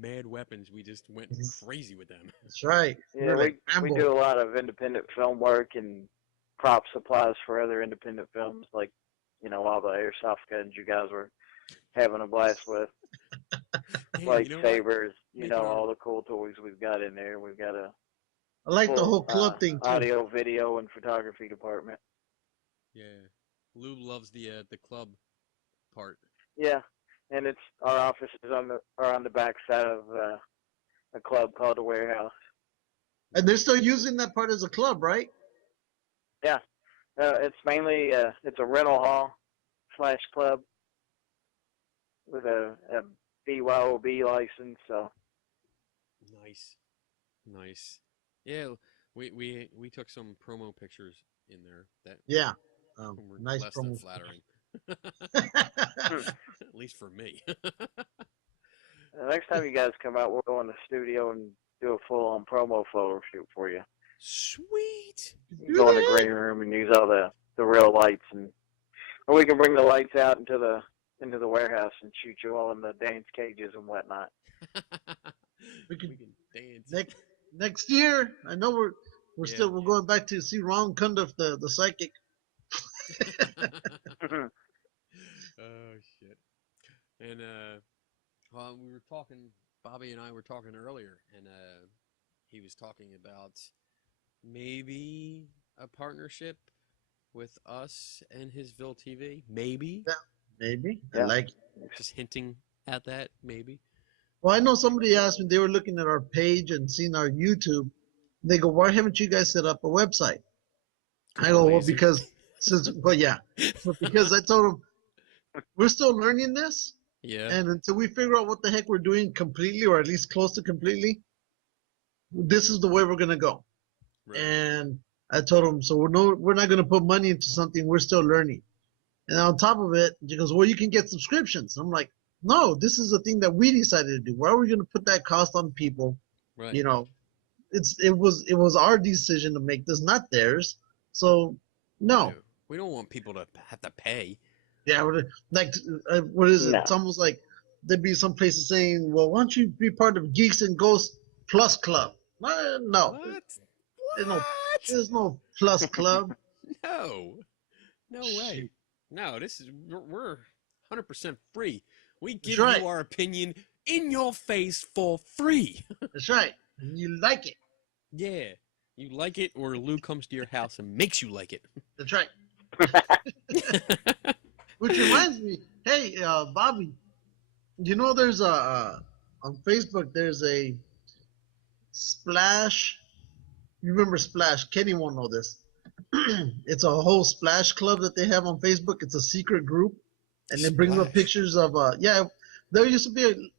mad weapons. We just went crazy with them. That's right. Yeah, we do a lot of independent film work and prop supplies for other independent films, like, all the airsoft guns you guys were having a blast with. Lightsabers, all the cool toys we've got in there. We've got a I like the whole club thing, too. Audio, video, and photography department. Yeah. Lou loves the club part. Yeah, and our office is on the back side of a club called the Warehouse. And they're still using that part as a club, right? Yeah, it's mainly it's a rental hall / club with a BYOB license. So nice. Yeah, we took some promo pictures in there. Were nice less promo. than flattering. At least for me. Next time you guys come out, we'll go in the studio and do a full-on promo photo shoot for you. Sweet. You go in the green room and use all the real lights, or we can bring the lights out into the warehouse and shoot you all in the dance cages and whatnot. we can dance. Next year, I know we're going back to see Ron Cundiff, the psychic. Oh shit! And we were talking. Bobby and I were talking earlier, and he was talking about maybe a partnership with us and his Ville TV. Maybe. Yeah, maybe. Yeah. I like it. Just hinting at that. Maybe. Well, I know somebody asked me. They were looking at our page and seeing our YouTube. They go, "Why haven't you guys set up a website?" I go, "Well, because because I told them we're still learning this." Yeah. And until we figure out what the heck we're doing completely, or at least close to completely, this is the way we're gonna go. Right. And I told him, so we're not gonna put money into something we're still learning. And on top of it, he goes, well, you can get subscriptions. I'm like, no, this is a thing that we decided to do. Why are we gonna put that cost on people? Right. It was our decision to make this, not theirs. So no. We don't want people to have to pay. Yeah, what is it? No. It's almost like there'd be some places saying, well, why don't you be part of Geeks and Ghosts Plus Club? No. What? There's no Plus Club. No way. No, we're 100% free. We give you our opinion in your face for free. That's right. And you like it. Yeah. You like it, or Lou comes to your house and makes you like it. That's right. Which reminds me, hey, Bobby, there's on Facebook, there's a Splash. You remember Splash? Kenny won't know this. It's a whole Splash club that they have on Facebook. It's a secret group, and they bring up pictures of there used to be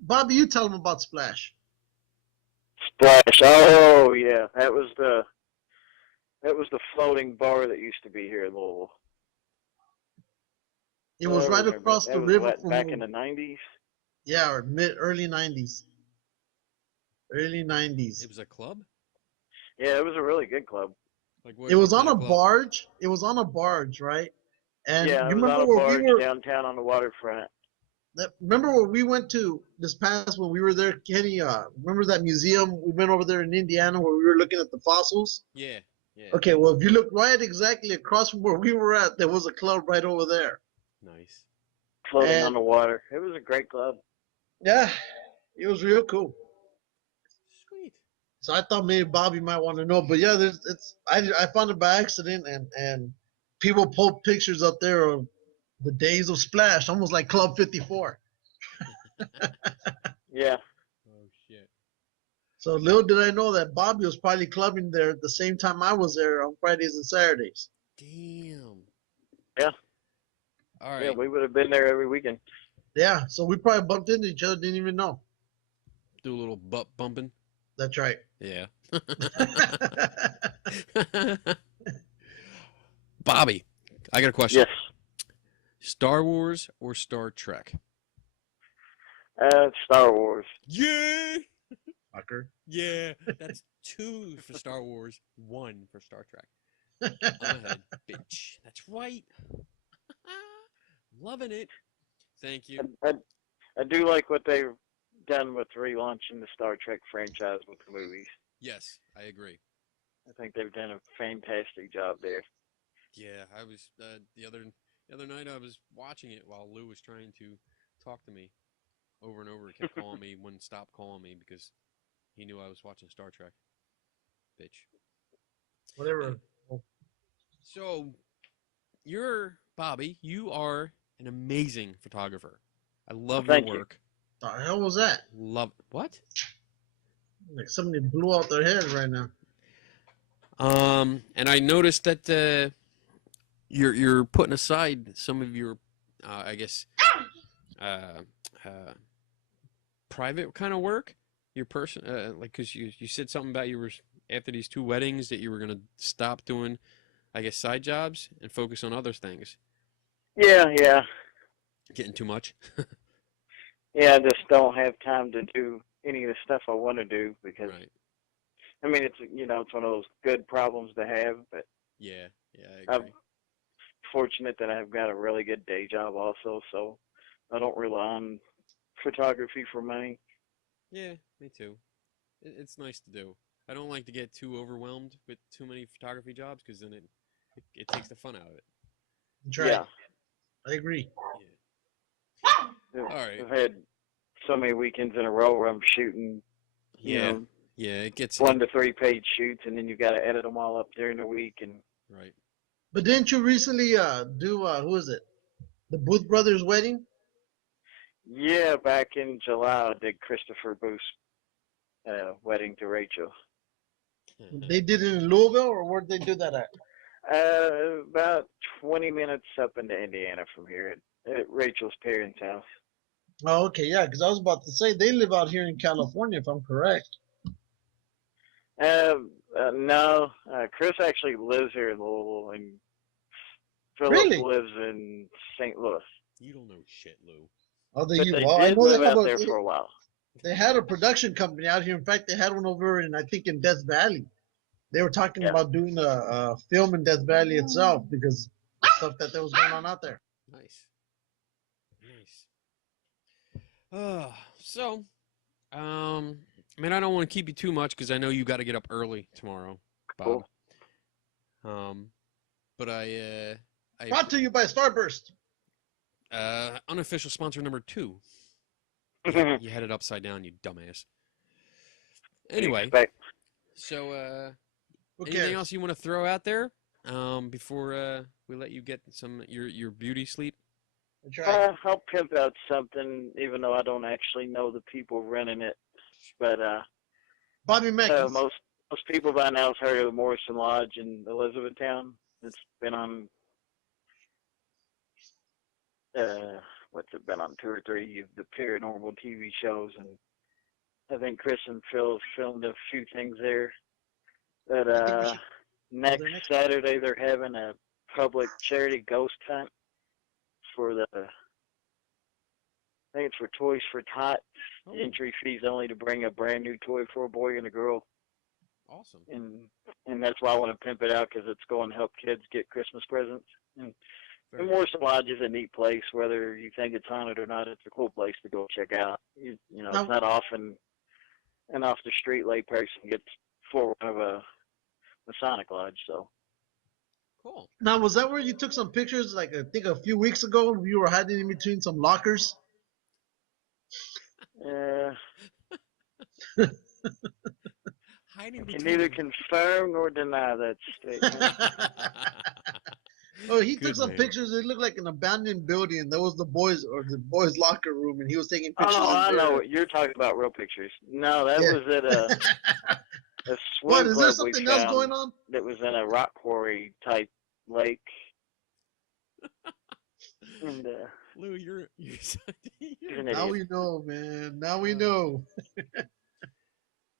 Bobby, you tell them about Splash. Splash. Oh yeah, that was the floating bar that used to be here in Louisville. It was right across That the was river what, from back in the 90s. yeah, or early 90s. Early 90s. It was a club? Yeah, it was a really good club. Like It was what on kind a of club? barge. It was on a barge, right? And Yeah, you it was remember on a where we barge were? downtown on the waterfront. Remember where we went to this past when we were there, Kenny? Remember that museum we went over there in Indiana where we were looking at the fossils? Yeah, yeah. Okay, well, if you look right exactly across from where we were at, there was a club right over there. Nice. Floating on And the water. It was a great club. yeah, it was real cool. Sweet. So I thought maybe Bobby might want to know, but yeah, I found it by accident, and people post pictures up there of the days of Splash, almost like Club 54. Yeah. Oh shit. So little did I know that Bobby was probably clubbing there at the same time I was there on Fridays and Saturdays. Damn. Yeah. All right. Yeah, we would have been there every weekend. Yeah, so we probably bumped into each other, didn't even know. Do a little butt bumping. That's right. Yeah. Bobby, I got a question. Yes. Star Wars or Star Trek? Star Wars. Yeah. Fucker. Yeah. That's 2 for Star Wars, 1 for Star Trek. I'm ahead, bitch. That's right. Loving it. Thank you. I do like what they've done with relaunching the Star Trek franchise with the movies. Yes, I agree. I think they've done a fantastic job there. Yeah, I was the other night I was watching it while Lou was trying to talk to me over and over. He kept calling me, wouldn't stop calling me because he knew I was watching Star Trek. Bitch. Whatever. So, Bobby. You are an amazing photographer. I love your Thank you. work. The hell was that? Love what? Like somebody blew out their head right now. And I noticed that you're putting aside some of your, I guess, private kind of work. Your person, like, cause you said something about you were after these 2 weddings that you were gonna stop doing, I guess, side jobs and focus on other things. Yeah. Getting too much. Yeah, I just don't have time to do any of the stuff I want to do because, Right. I mean, it's one of those good problems to have, but Yeah, I I'm agree. fortunate that I've got a really good day job also, so I don't rely on photography for money. Yeah, me too. It's nice to do. I don't like to get too overwhelmed with too many photography jobs because then it takes the fun out of it. That's right. Yeah. I agree. Yeah. All right. I've had so many weekends in a row where I'm shooting, Yeah. Yeah, it gets 1 to 3 page shoots, and then you got to edit them all up during the week. And right. But didn't you recently do who is it? The Booth brothers' wedding? yeah, back in July, I did Christopher Booth's wedding to Rachel. They did it in Louisville, or where'd they do that at? About 20 minutes up into Indiana from here at Rachel's parents' house. Oh, okay, yeah, because I was about to say they live out here in California, if I'm correct. No, Chris actually lives here in Louisville, and Philip Really? lives in St. Louis. You don't know shit, Lou. Oh, But they well, I did know live they have out there for a while. they had a production company out here. In fact, they had one over in, I think, in Death Valley. They were talking Yeah. about doing a film in Death Valley itself because the stuff that was going on out there. Nice. So, I mean, I don't want to keep you too much because I know you got to get up early tomorrow, Bob. Cool. But I Brought to you by Starburst. Unofficial sponsor number 2. You had it upside down, you dumbass. Anyway, so anything else you want to throw out there before we let you get some your beauty sleep? I'll pimp out something, even though I don't actually know the people running it. But Bobby Meckens. most people by now have heard of the Morrison Lodge in Elizabethtown. It's been on what's it been on, 2 or 3 of the paranormal TV shows, and I think Chris and Phil filmed a few things there. But I think we should next there next Saturday they're having a public charity ghost hunt for the, I think it's for Toys for Tots. Oh, Entry fees only to bring a brand new toy for a boy and a girl, awesome. and that's why I want to pimp it out, because it's going to help kids get Christmas presents. And Very Morrison Lodge is a neat place, whether you think it's haunted or not. It's a cool place to go check out. You know, Now- it's not often an off the street lay person gets forward of a Masonic lodge. So cool. Now, was that where you took some pictures? Like I think a few weeks ago, you were hiding in between some lockers. Hiding can between neither them. confirm nor deny that statement. Oh, he took Good some man. pictures. It looked like an abandoned building. And that was the boys' locker room, and he was taking Oh pictures. no, I in know there. what you're talking about. Real pictures. No, that Yeah. was at a swim What is there club we something else found going on? that was in a rock quarry type lake. And Lou, you're Now we know, man. Now we know.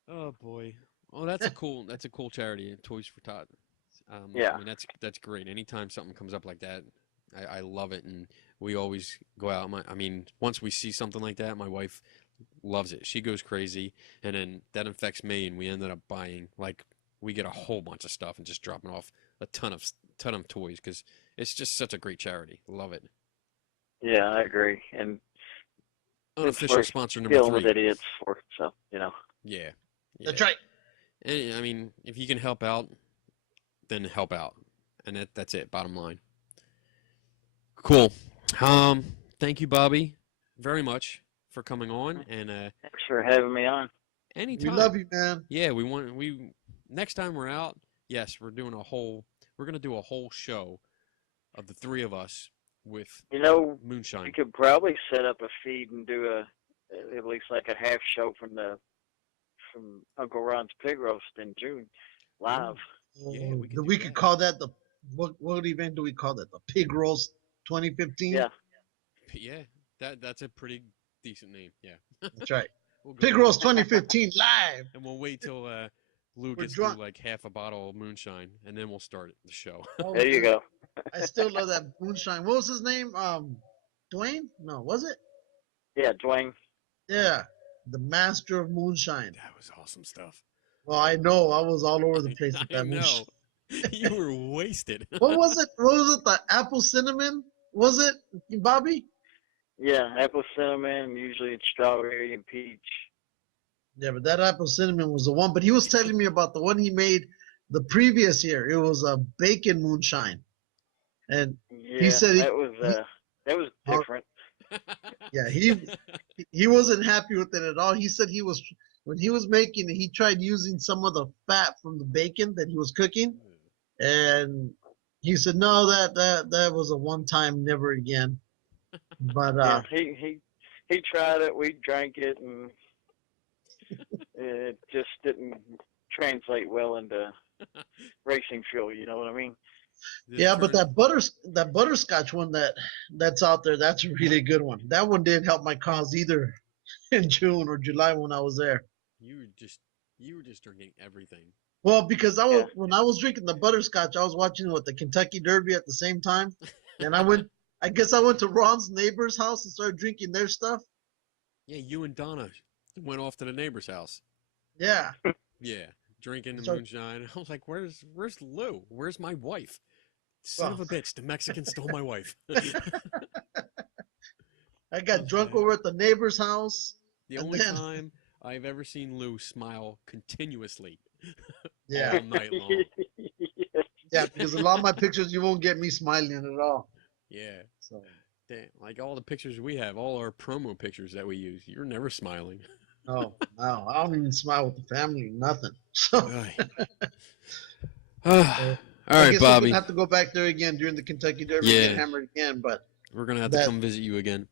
oh boy. Oh, that's a cool charity, Toys for Tot. Yeah. I mean that's great. Anytime something comes up like that, I love it, and we always go out. I mean, once we see something like that, my wife loves it. She goes crazy, and then that infects me, and we ended up buying, like, we get a whole bunch of stuff and just dropping off a ton of toys, because it's just such a great charity. Love it. yeah, I agree. And Unofficial worth sponsor number dealing 3. with idiots for, so Yeah. That's Yeah. right. And, I mean, if you can help out, then help out, and that's it. Bottom line. Cool. Thank you, Bobby, very much for coming on, and Thanks for having me on. anytime. We love you, man. Yeah, we next time we're out. Yes, we're gonna do a whole show of the 3 of us with You know, moonshine. we could probably set up a feed and do at least like a half show from Uncle Ron's Pig Roast in June, live. Yeah, we could do We that. could call that the what event do we call that? The Pig Roast 2015. Yeah, Yeah, that's a pretty decent name. Yeah. That's right. We'll go Pig with Roast that. 2015 live. And we'll wait till Lou We're gets drunk. through like half a bottle of moonshine, and then we'll start the show. there you go. I still love that moonshine. What was his name? Dwayne? No, was it? Yeah, Dwayne. Yeah, the master of moonshine. That was awesome stuff. Well, I know I was all over the place with I that know. moonshine. You were wasted. What was it? What was it? The apple cinnamon? Was it, Bobby? Yeah, apple cinnamon. Usually it's strawberry and peach. Yeah, but that apple cinnamon was the one. But he was telling me about the one he made the previous year. It was a bacon moonshine, and Yeah, said he- that was Oh. different. yeah, he wasn't happy with it at all. He said when he was making it, he tried using some of the fat from the bacon that he was cooking, and he said no, that was a one time, never again. But Yeah, he tried it. We drank it, and it just didn't translate well into racing fuel. You know what I mean? yeah, but that butterscotch one that's out there, that's a really good one. That one didn't help my cause either in June or July when I was there. you were just drinking everything. Well, because when I was drinking the butterscotch, I was watching the Kentucky Derby at the same time, and I guess I went to Ron's neighbor's house and started drinking their stuff. Yeah, you and Donna went off to the neighbor's house. Yeah, Yeah, drinking the So- moonshine. I was like, "Where's Lou? Where's my wife? Son of a bitch! The Mexican stole my wife." I got drunk over at the neighbor's house. The And only then- time I've ever seen Lou smile continuously Yeah, all night long. yeah, because a lot of my pictures you won't get me smiling at all. Yeah, So damn, like all the pictures we have, all our promo pictures that we use, you're never smiling. no, I don't even smile with the family, nothing. So Ay. I All right, guess Bobby, we're gonna have to go back there again during the Kentucky Derby and Yeah. get hammered again. But we're gonna have to that- come visit you again.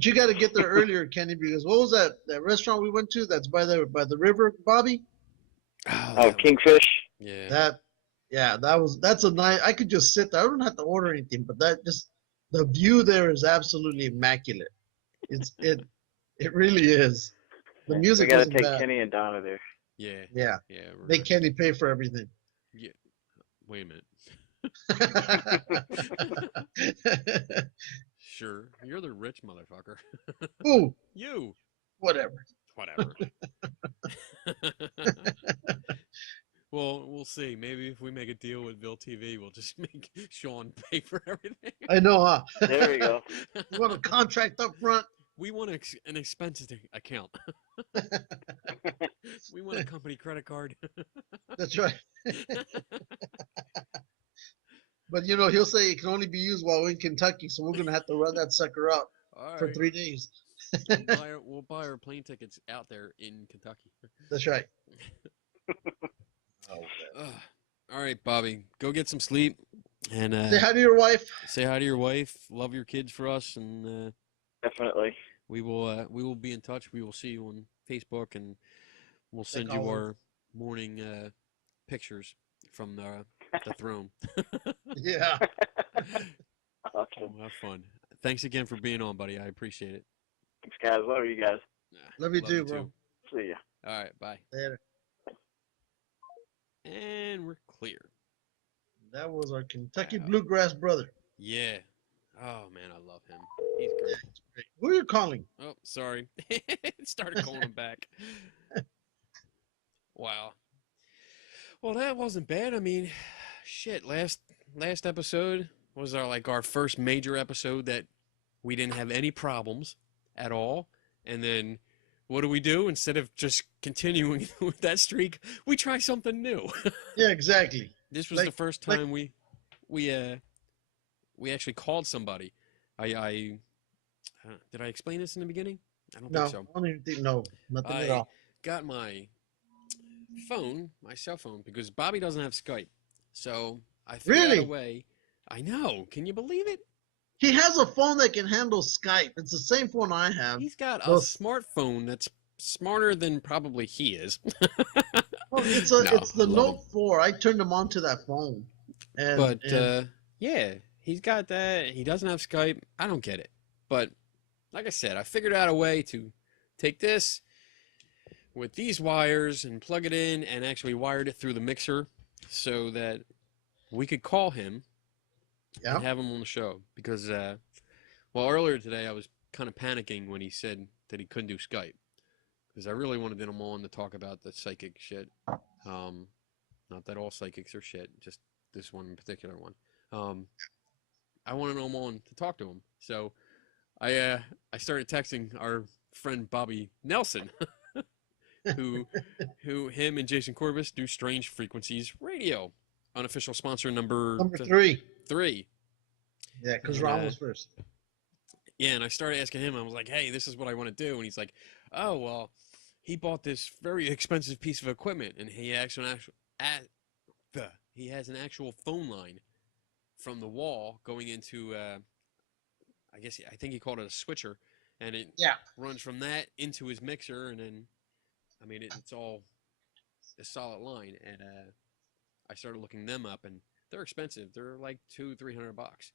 you got to get there earlier, Kenny, because what was that restaurant we went to that's by the river, Bobby? Oh, Kingfish. Yeah. That's a nice. I could just sit there. I don't have to order anything, but The view there is absolutely immaculate. It really is. The We music gotta wasn't take bad. Kenny and Donna there. Yeah. Yeah, Yeah. make Kenny pay for everything. Yeah. Wait a minute. Sure. You're the rich motherfucker. Ooh, You. whatever. Whatever. Well, we'll see. Maybe if we make a deal with Ville TV, we'll just make Sean pay for everything. I know, huh? There we go. You want a contract up front? We want an expense account. We want a company credit card. That's right. But he'll say it can only be used while we're in Kentucky, so we're gonna have to run that sucker up All for right. 3 days. We'll buy our plane tickets out there in Kentucky. That's right. All right, Bobby, go get some sleep and Say hi to your wife. say hi to your wife. Love your kids for us, and Definitely. we will be in touch. We will see you on Facebook, and we'll send you always. our morning pictures from the throne. Yeah. Awesome. We'll have fun. Thanks again for being on, buddy. I appreciate it. Thanks, guys. Love you guys. Love you too, bro. See ya. All right, bye. Later. And we're clear. That was our Kentucky Wow. Bluegrass brother. Yeah. Oh man, I love him. He's great. Who are you calling? Oh, sorry. Started calling him back. Wow. Well, that wasn't bad. I mean, shit. Last episode was our first major episode that we didn't have any problems at all. And then what do? Instead of just continuing with that streak, we try something new. Yeah, exactly. This was the first time we actually called somebody. I did I explain this in the beginning? I don't No, think so. I don't even think, no, nothing at I all. got my phone, my cell phone, because Bobby doesn't have Skype. So I figured out a Really? way. I know. Can you believe it? He has a phone that can handle Skype. It's the same phone I have. He's got a Those- smartphone that's smarter than probably he is. Well, it's No, the I love Note 4. I turned him on to that phone. And, But and yeah, he's got that. He doesn't have Skype. I don't get it. But like I said, I figured out a way to take this with these wires and plug it in and actually wired it through the mixer so that we could call him yeah, and have him on the show. Because, well, earlier today I was kind of panicking when he said that he couldn't do Skype. Because I really wanted him on to talk about the psychic shit. Not that all psychics are shit, just this one in particular one. I wanted him on to talk to him. So I started texting our friend Bobby Nelson, who him and Jason Corbis do Strange Frequencies Radio, unofficial sponsor number 3. 3. Yeah, because And, Ron was first. Yeah, and I started asking him. I was like, "Hey, this is what I want to do," and he's like, "Oh, well, he bought this very expensive piece of equipment, and he has an actual phone line from the wall going into, I think he called it a switcher, and it runs from that into his mixer, and then, I mean, it's all a solid line." And I started looking them up, and they're expensive. They're like $200-300.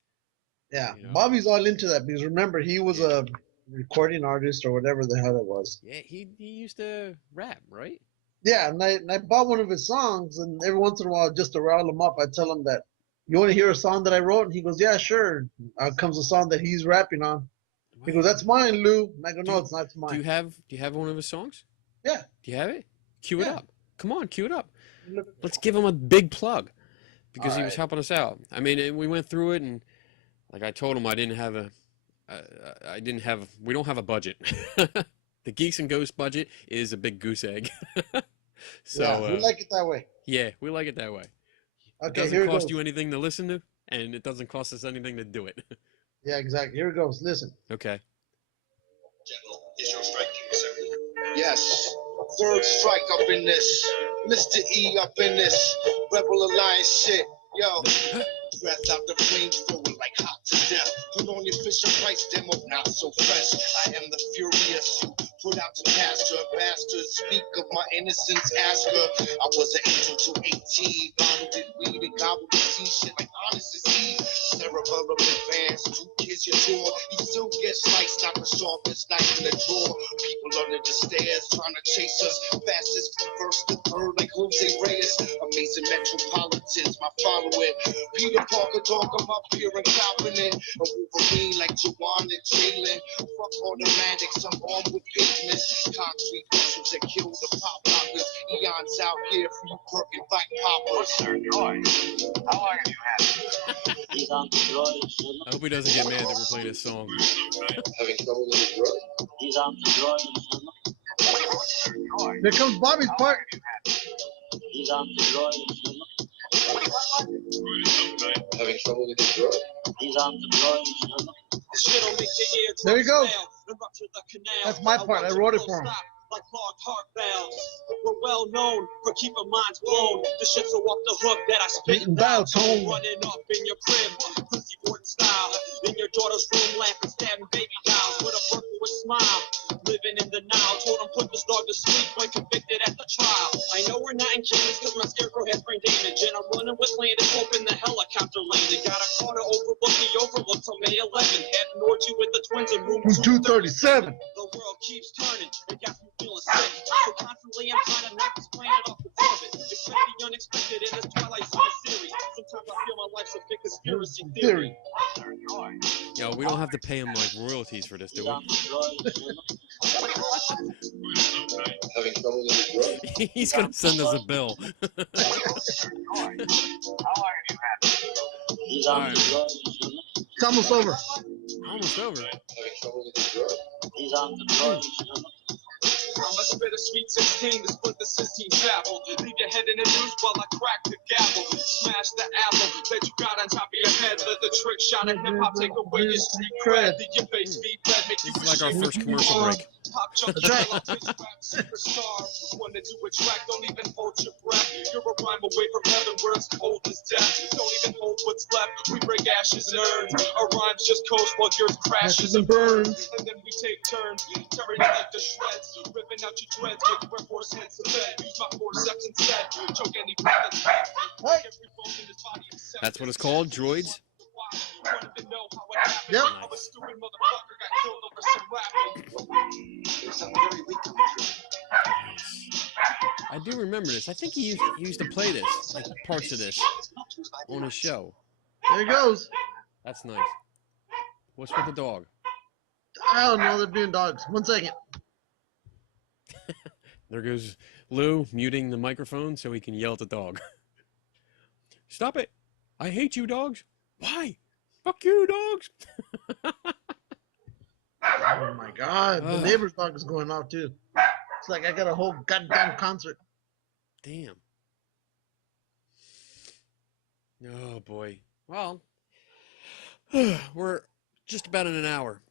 Yeah, you know? Bobby's all into that because remember, he was a recording artist or whatever the hell it was. Yeah, he used to rap, right? Yeah, and I bought one of his songs, and every once in a while, just to rile him up, I tell him that, you want to hear a song that I wrote? And he goes, yeah, sure. Out comes a song that he's rapping on. He goes, that's mine, Lou. And I go, no, it's not mine. Do you have one of his songs? Yeah. Do you have it? Cue it Yeah. up. Come on, cue it up. Let's give him a big plug because he was Alright. helping us out. I mean, we went through it, and like I told him, we don't have a budget. The Geeks and Ghosts budget is a big goose egg. So yeah, we like it that way. yeah, we like it that way. It Okay, doesn't here it cost goes. you anything to listen to, and it doesn't cost us anything to do it. Yeah, exactly. Here it goes. Listen. Okay. General, is your strike due, sir? Yes. Third strike up in this. Mr. E up in this. Rebel Alliance shit. Yo. Breath out the flamethrower like hot to death. Put on your Fisher Price demo, not so fresh. I am the furious. Put out to pasture. Bastards speak of my innocence. Ask her. I was an angel till 18. Bottled it, weed, and gobbled the tea shit like honest as Eve. Cerebellum advanced. 2 kids. here's your drawer. You still get sliced, not the sharpest knife in the drawer. People under the stairs trying to chase us. Fastest from first to third, like Jose Reyes. Amazing metropolitans, my following. Peter Parker, dog, I'm up here and copping it. A Wolverine like Jawan and Jalen. Fuck automatics, I'm armed with pavements. Concrete vessels that kill the pop poppers. Eons out here for you perfect bike poppers. Sir Joy, how long have you had it? I hope he doesn't get mad that we're playing his song. Having trouble with his drug? There comes Bobby's part. Having trouble with his drug? There he goes. That's my part. I wrote it for him. Like clogged heart valves. We're well known for keeping minds blown. The shit's so off the hook that I spit and dial tone. Running up in your crib, pussy board style. In your daughter's room, laughing, stabbing baby dolls with a Berkowitz smile. Living in the now, told him put this dog to sleep when convicted at the trial. I know we're not in Kansas because my scarecrow has brain damage. And I'm running with landed, hoping the helicopter landed. Got a car to overlook the overlook till May 11th. Had an orgy with the twins in room 237. The world keeps turning. It got me feeling sick. So constantly I'm trying to knock this planet off the orbit. Expect the unexpected in this Twilight Zone series. Sometimes I feel my life's a big conspiracy theory. Yo, we don't have to pay him like royalties for this, do we? Having trouble with his drug? He's gonna send us a bill. Alright. It's almost over. Almost over. Having trouble with his drug? I'ma spit a sweet 16 to split the Sistine Chapel. Leave your head in the news while I crack the gavel. Smash the apple that you got on top of your head. Let the trick shot of hip-hop take away your street cred. Leave your face feet red, make you This is like our first commercial break. Pop jump superstar. Wanna do a track, don't even hold your breath. You're a rhyme away from heaven where it's cold as death. Don't even hold what's left. We break ashes and urns. Our rhymes just coast while yours crashes and burns. And then we take turns, tearing it like the shreds. Ripping out your dreads, make Air Force heads to bed. Use my forceps instead. Choke any breath that's left. Every bone in his body except That's what it's called, droids? Yep. I do remember this. I think he used to play this, like parts of this, on his show. There he goes. That's nice. What's with the dog? I don't know. They're being dogs. 1 second. There goes Lou muting the microphone so he can yell at the dog. Stop it! I hate you, dogs. Why? Fuck you, dogs. Oh my God. The neighbor's dog is going off too. It's like I got a whole goddamn concert. Damn. Oh boy. Well, we're just about in an hour.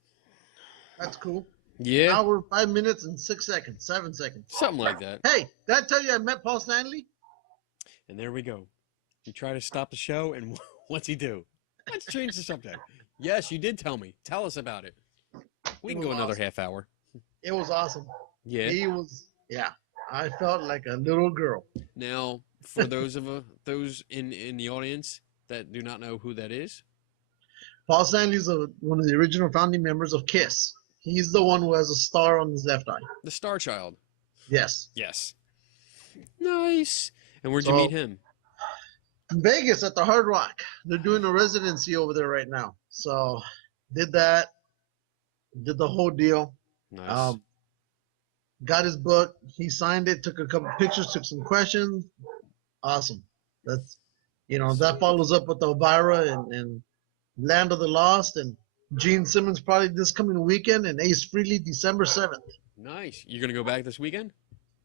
That's cool. Yeah. Hour, 5 minutes, and 6 seconds. 7 seconds. Something like that. Hey, did I tell you I met Paul Stanley? And there we go. You try to stop the show, and what's he do? Let's change the subject. Yes, you did tell me. Tell us about it. We can go another half hour. It was awesome. Yeah. He was, yeah. I felt like a little girl. Now, for those in the audience that do not know who that is, Paul Stanley's one of the original founding members of KISS. He's the one who has a star on his left eye. the Star Child. Yes. Yes. Nice. And where'd you meet him? In Vegas at the Hard Rock. They're doing a residency over there right now. So did that. Did the whole deal. Nice. Got his book. He signed it. Took a couple pictures. Took some questions. Awesome. That's, that follows up with Elvira and Land of the Lost and Gene Simmons probably this coming weekend and Ace Frehley December 7th. Nice. You're gonna go back this weekend?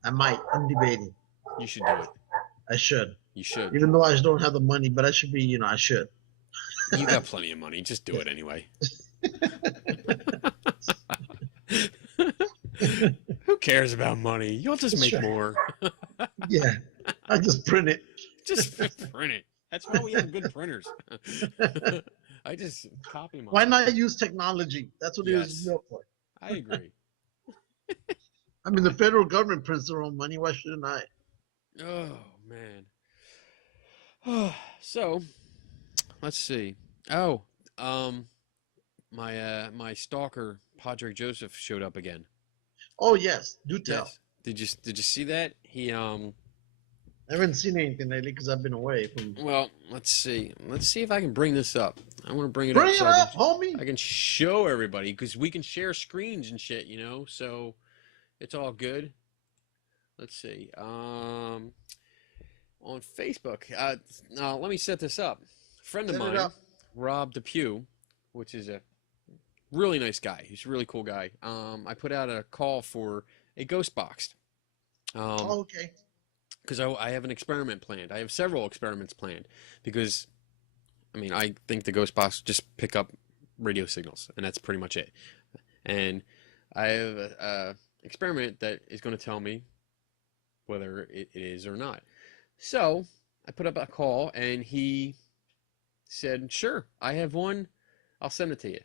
I might. I'm debating. You should do it. I should. You should. Even though I don't have the money, but I should be, I should. You got plenty of money. Just do it anyway. Who cares about money? You'll just make more. Yeah. I just print it. Just print it. That's why we have good printers. I just copy them. Why not use technology? That's what it was built for. I agree. I mean, the federal government prints their own money. Why shouldn't I? Oh, man. So, let's see. Oh, my stalker Padre Joseph showed up again. Oh yes, do tell. Yes. Did you see that? He I haven't seen anything lately because I've been away from. Well, let's see. Let's see if I can bring this up. I want to bring it Bring up. it So up, homie. I can show everybody because we can share screens and shit, you know. So it's all good. Let's see. On Facebook. Now let me set this up. A friend of Set it mine, up. Rob Depew, which is a really nice guy. He's a really cool guy. I put out a call for a ghost box. Oh, okay. Because I have an experiment planned. I have several experiments planned because, I mean, I think the ghost box just pick up radio signals, and that's pretty much it. And I have a experiment that is going to tell me whether it is or not. So I put up a call, and he said, "Sure, I have one. I'll send it to you."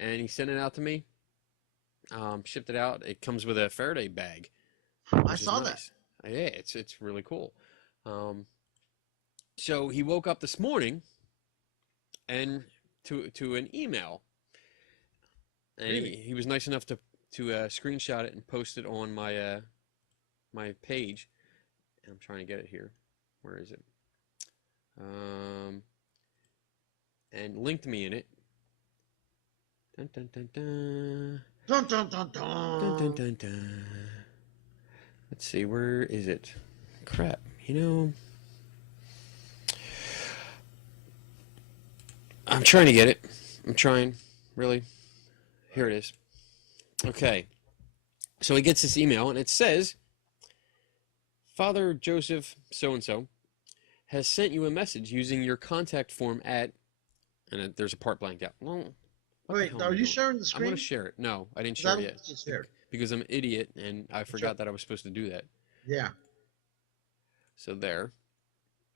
And he sent it out to me. Shipped it out. It comes with a Faraday bag. I saw that. Yeah, it's really cool. So he woke up this morning and to an email, and Really? he was nice enough to screenshot it and post it on my my page. I'm trying to get it here. Where is it? And linked me in it. Dun dun dun dun. Dun, dun, dun, Dun dun dun. dun dun. Let's see, where is it? Crap, you know. I'm trying to get it. I'm trying, really. Here it is. Okay. So he gets this email, and it says, Father Joseph so-and-so has sent you a message using your contact form at, and there's a part blanked out. Well, what the Wait, hell am are I you doing? sharing the I'm screen? going to share it. No, I didn't 'Cause share I it don't yet. think it's shared. Because I'm an idiot, and I forgot that I was supposed to do that. Yeah. So there.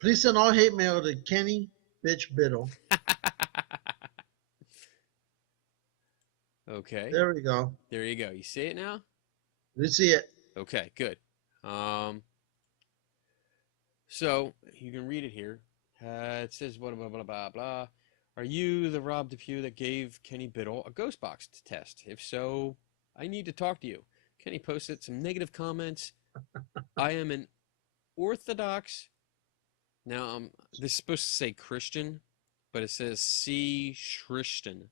Please send all hate mail to Kenny Bitch Biddle. Okay. There we go. There you go. You see it now? You see it. Okay, good. So you can read it here. It says blah blah blah blah blah. Are you the Rob Depew that gave Kenny Biddle a ghost box to test? If so, I need to talk to you. Kenny posted some negative comments. I am an Orthodox. Now, this is supposed to say Christian, but it says C. Christian.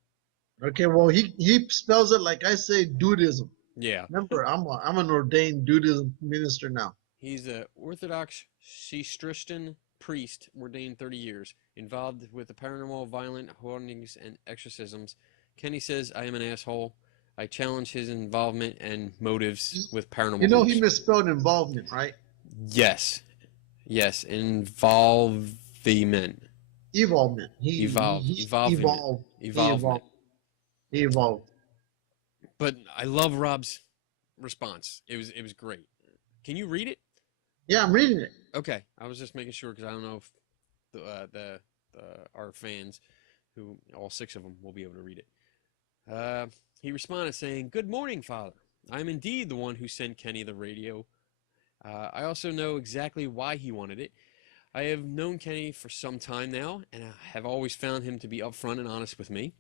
Okay, well he spells it like I say Dudism. Yeah. Remember, I'm an ordained Dudism minister now. He's a Orthodox Cistercian priest, ordained 30 years, involved with the paranormal, violent hauntings, and exorcisms. Kenny says, I am an asshole. I challenge his involvement and motives with paranormal You know groups. he misspelled involvement, right? Yes. Yes, involvement. Evolvement. He evolved. But I love Rob's response. It was great. Can you read it? Yeah, I'm reading it. Okay, I was just making sure because I don't know if our fans, who all 6 of them, will be able to read it. He responded saying, "Good morning, Father. I am indeed the one who sent Kenny the radio. I also know exactly why he wanted it. I have known Kenny for some time now, and I have always found him to be upfront and honest with me.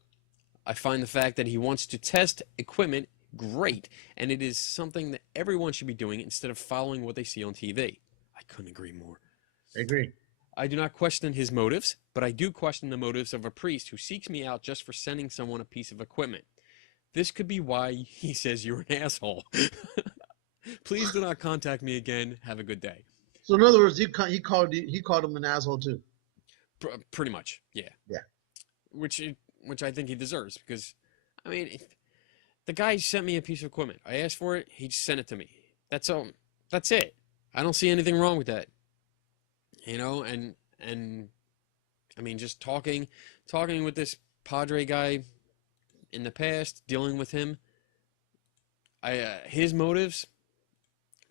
I find the fact that he wants to test equipment great, and it is something that everyone should be doing instead of following what they see on TV. I couldn't agree more. I agree. I do not question his motives, but I do question the motives of a priest who seeks me out just for sending someone a piece of equipment. This could be why he says you're an asshole. Please do not contact me again. Have a good day." So in other words, he called him an asshole too. Pretty much, yeah. Yeah. Which I think he deserves because, I mean, if the guy sent me a piece of equipment. I asked for it. He just sent it to me. That's all. That's it. I don't see anything wrong with that. You know, and I mean, just talking with this Padre guy in the past, dealing with him. His motives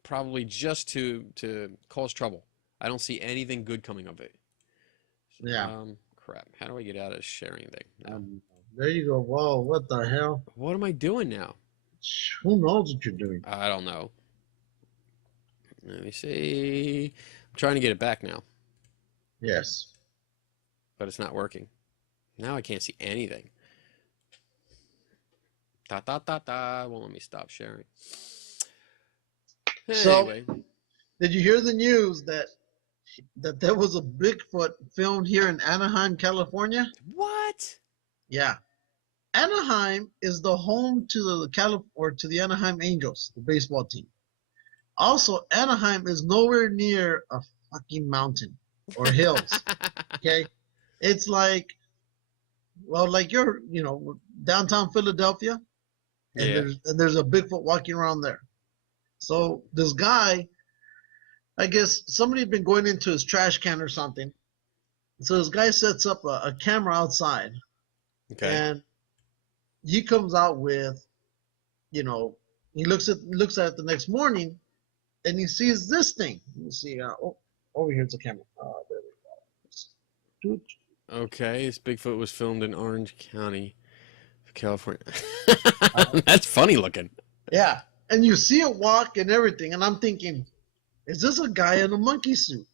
probably just to cause trouble. I don't see anything good coming of it. Yeah. Crap. How do I get out of sharing thing? No. There you go. Whoa, what the hell? What am I doing now? Who knows what you're doing? I don't know. Let me see. I'm trying to get it back now, Yes. but it's not working. Now I can't see anything. Won't let me stop sharing. So, Anyway, did you hear the news that there was a Bigfoot filmed here in Anaheim, California? what? Yeah. Anaheim is the home to to the Anaheim Angels, the baseball team. Also, Anaheim is nowhere near a fucking mountain or hills. Okay, it's like, well, like downtown Philadelphia, and Yeah. there's a Bigfoot walking around there. So this guy, I guess somebody had been going into his trash can or something. So this guy sets up a camera outside, Okay. and he comes out with, he looks at it the next morning, and he sees this thing. Let me see. Over here, it's a camera. There we go. Okay, this Bigfoot was filmed in Orange County, California. That's funny looking. Yeah, and you see it walk and everything, and I'm thinking, is this a guy in a monkey suit?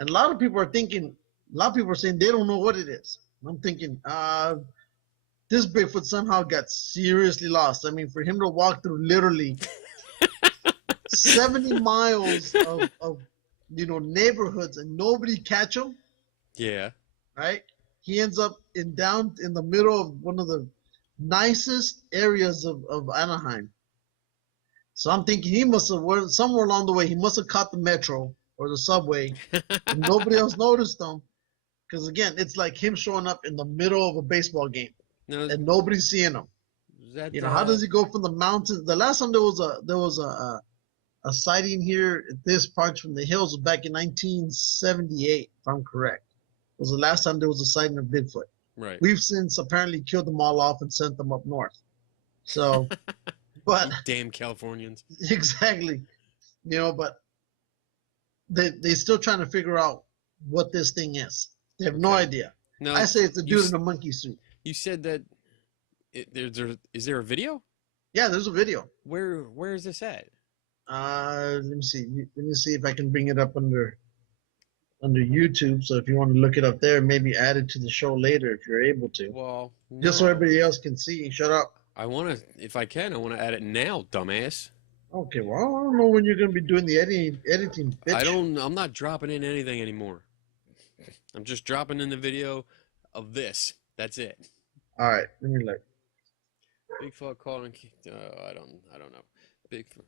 And a lot of people are saying they don't know what it is. And I'm thinking, this Bigfoot somehow got seriously lost. I mean, for him to walk through literally 70 miles of neighborhoods and nobody catch him, Yeah. right? He ends up down in the middle of one of the nicest areas of Anaheim. So I'm thinking he must have went somewhere along the way. He must have caught the metro or the subway, and nobody else noticed him. Because again, it's like him showing up in the middle of a baseball game, No, and nobody's seeing him. is that, How does he go from the mountains? The last time there was a sighting here at this part from the hills was back in 1978, if I'm correct. It was the last time there was a sighting of Bigfoot. right? We've since apparently killed them all off and sent them up north. So, but Damn Californians. exactly, but they still trying to figure out what this thing is. They have no Okay. idea. No, I say it's a you dude s- in a monkey suit. You said that is there a video? Yeah, there's a video. Where is this at? Let me see. Let me see if I can bring it up under YouTube. So if you want to look it up there, maybe add it to the show later if you're able to. Well, Just so no. everybody else can see. Shut up. I want to, if I can, I want to add it now, dumbass. Okay, well, I don't know when you're going to be doing the editing, bitch. I'm not dropping in anything anymore. I'm just dropping in the video of this. That's it. All right, let me look. Bigfoot caught and I don't know. Bigfoot.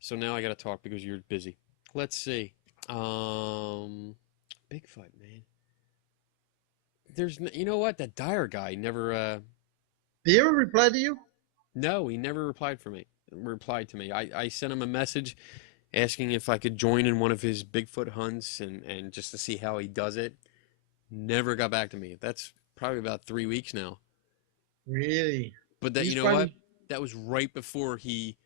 So now I got to talk because you're busy. Let's see. Bigfoot, man. You know what? That Dyer guy never Did he ever reply to you? No, he never replied to me. I sent him a message asking if I could join in one of his Bigfoot hunts and just to see how he does it. Never got back to me. That's probably about 3 weeks now. Really? But that, He's you know what? probably- That was right before he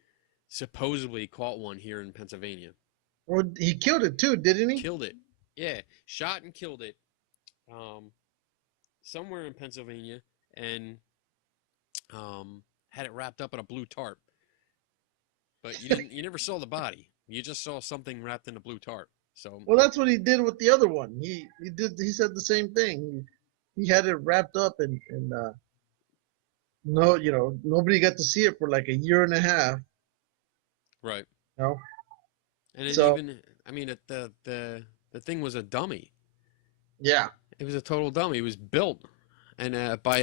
supposedly caught one here in Pennsylvania. Well, he killed it too, didn't he? Killed it. Yeah, shot and killed it. Somewhere in Pennsylvania, and had it wrapped up in a blue tarp. But you never saw the body. You just saw something wrapped in a blue tarp. So Well, that's what he did with the other one. He said the same thing. He had it wrapped up and no, nobody got to see it for like a year and a half. right. No. And it So- even, I mean, the thing was a dummy. Yeah. It was a total dummy. It was built and by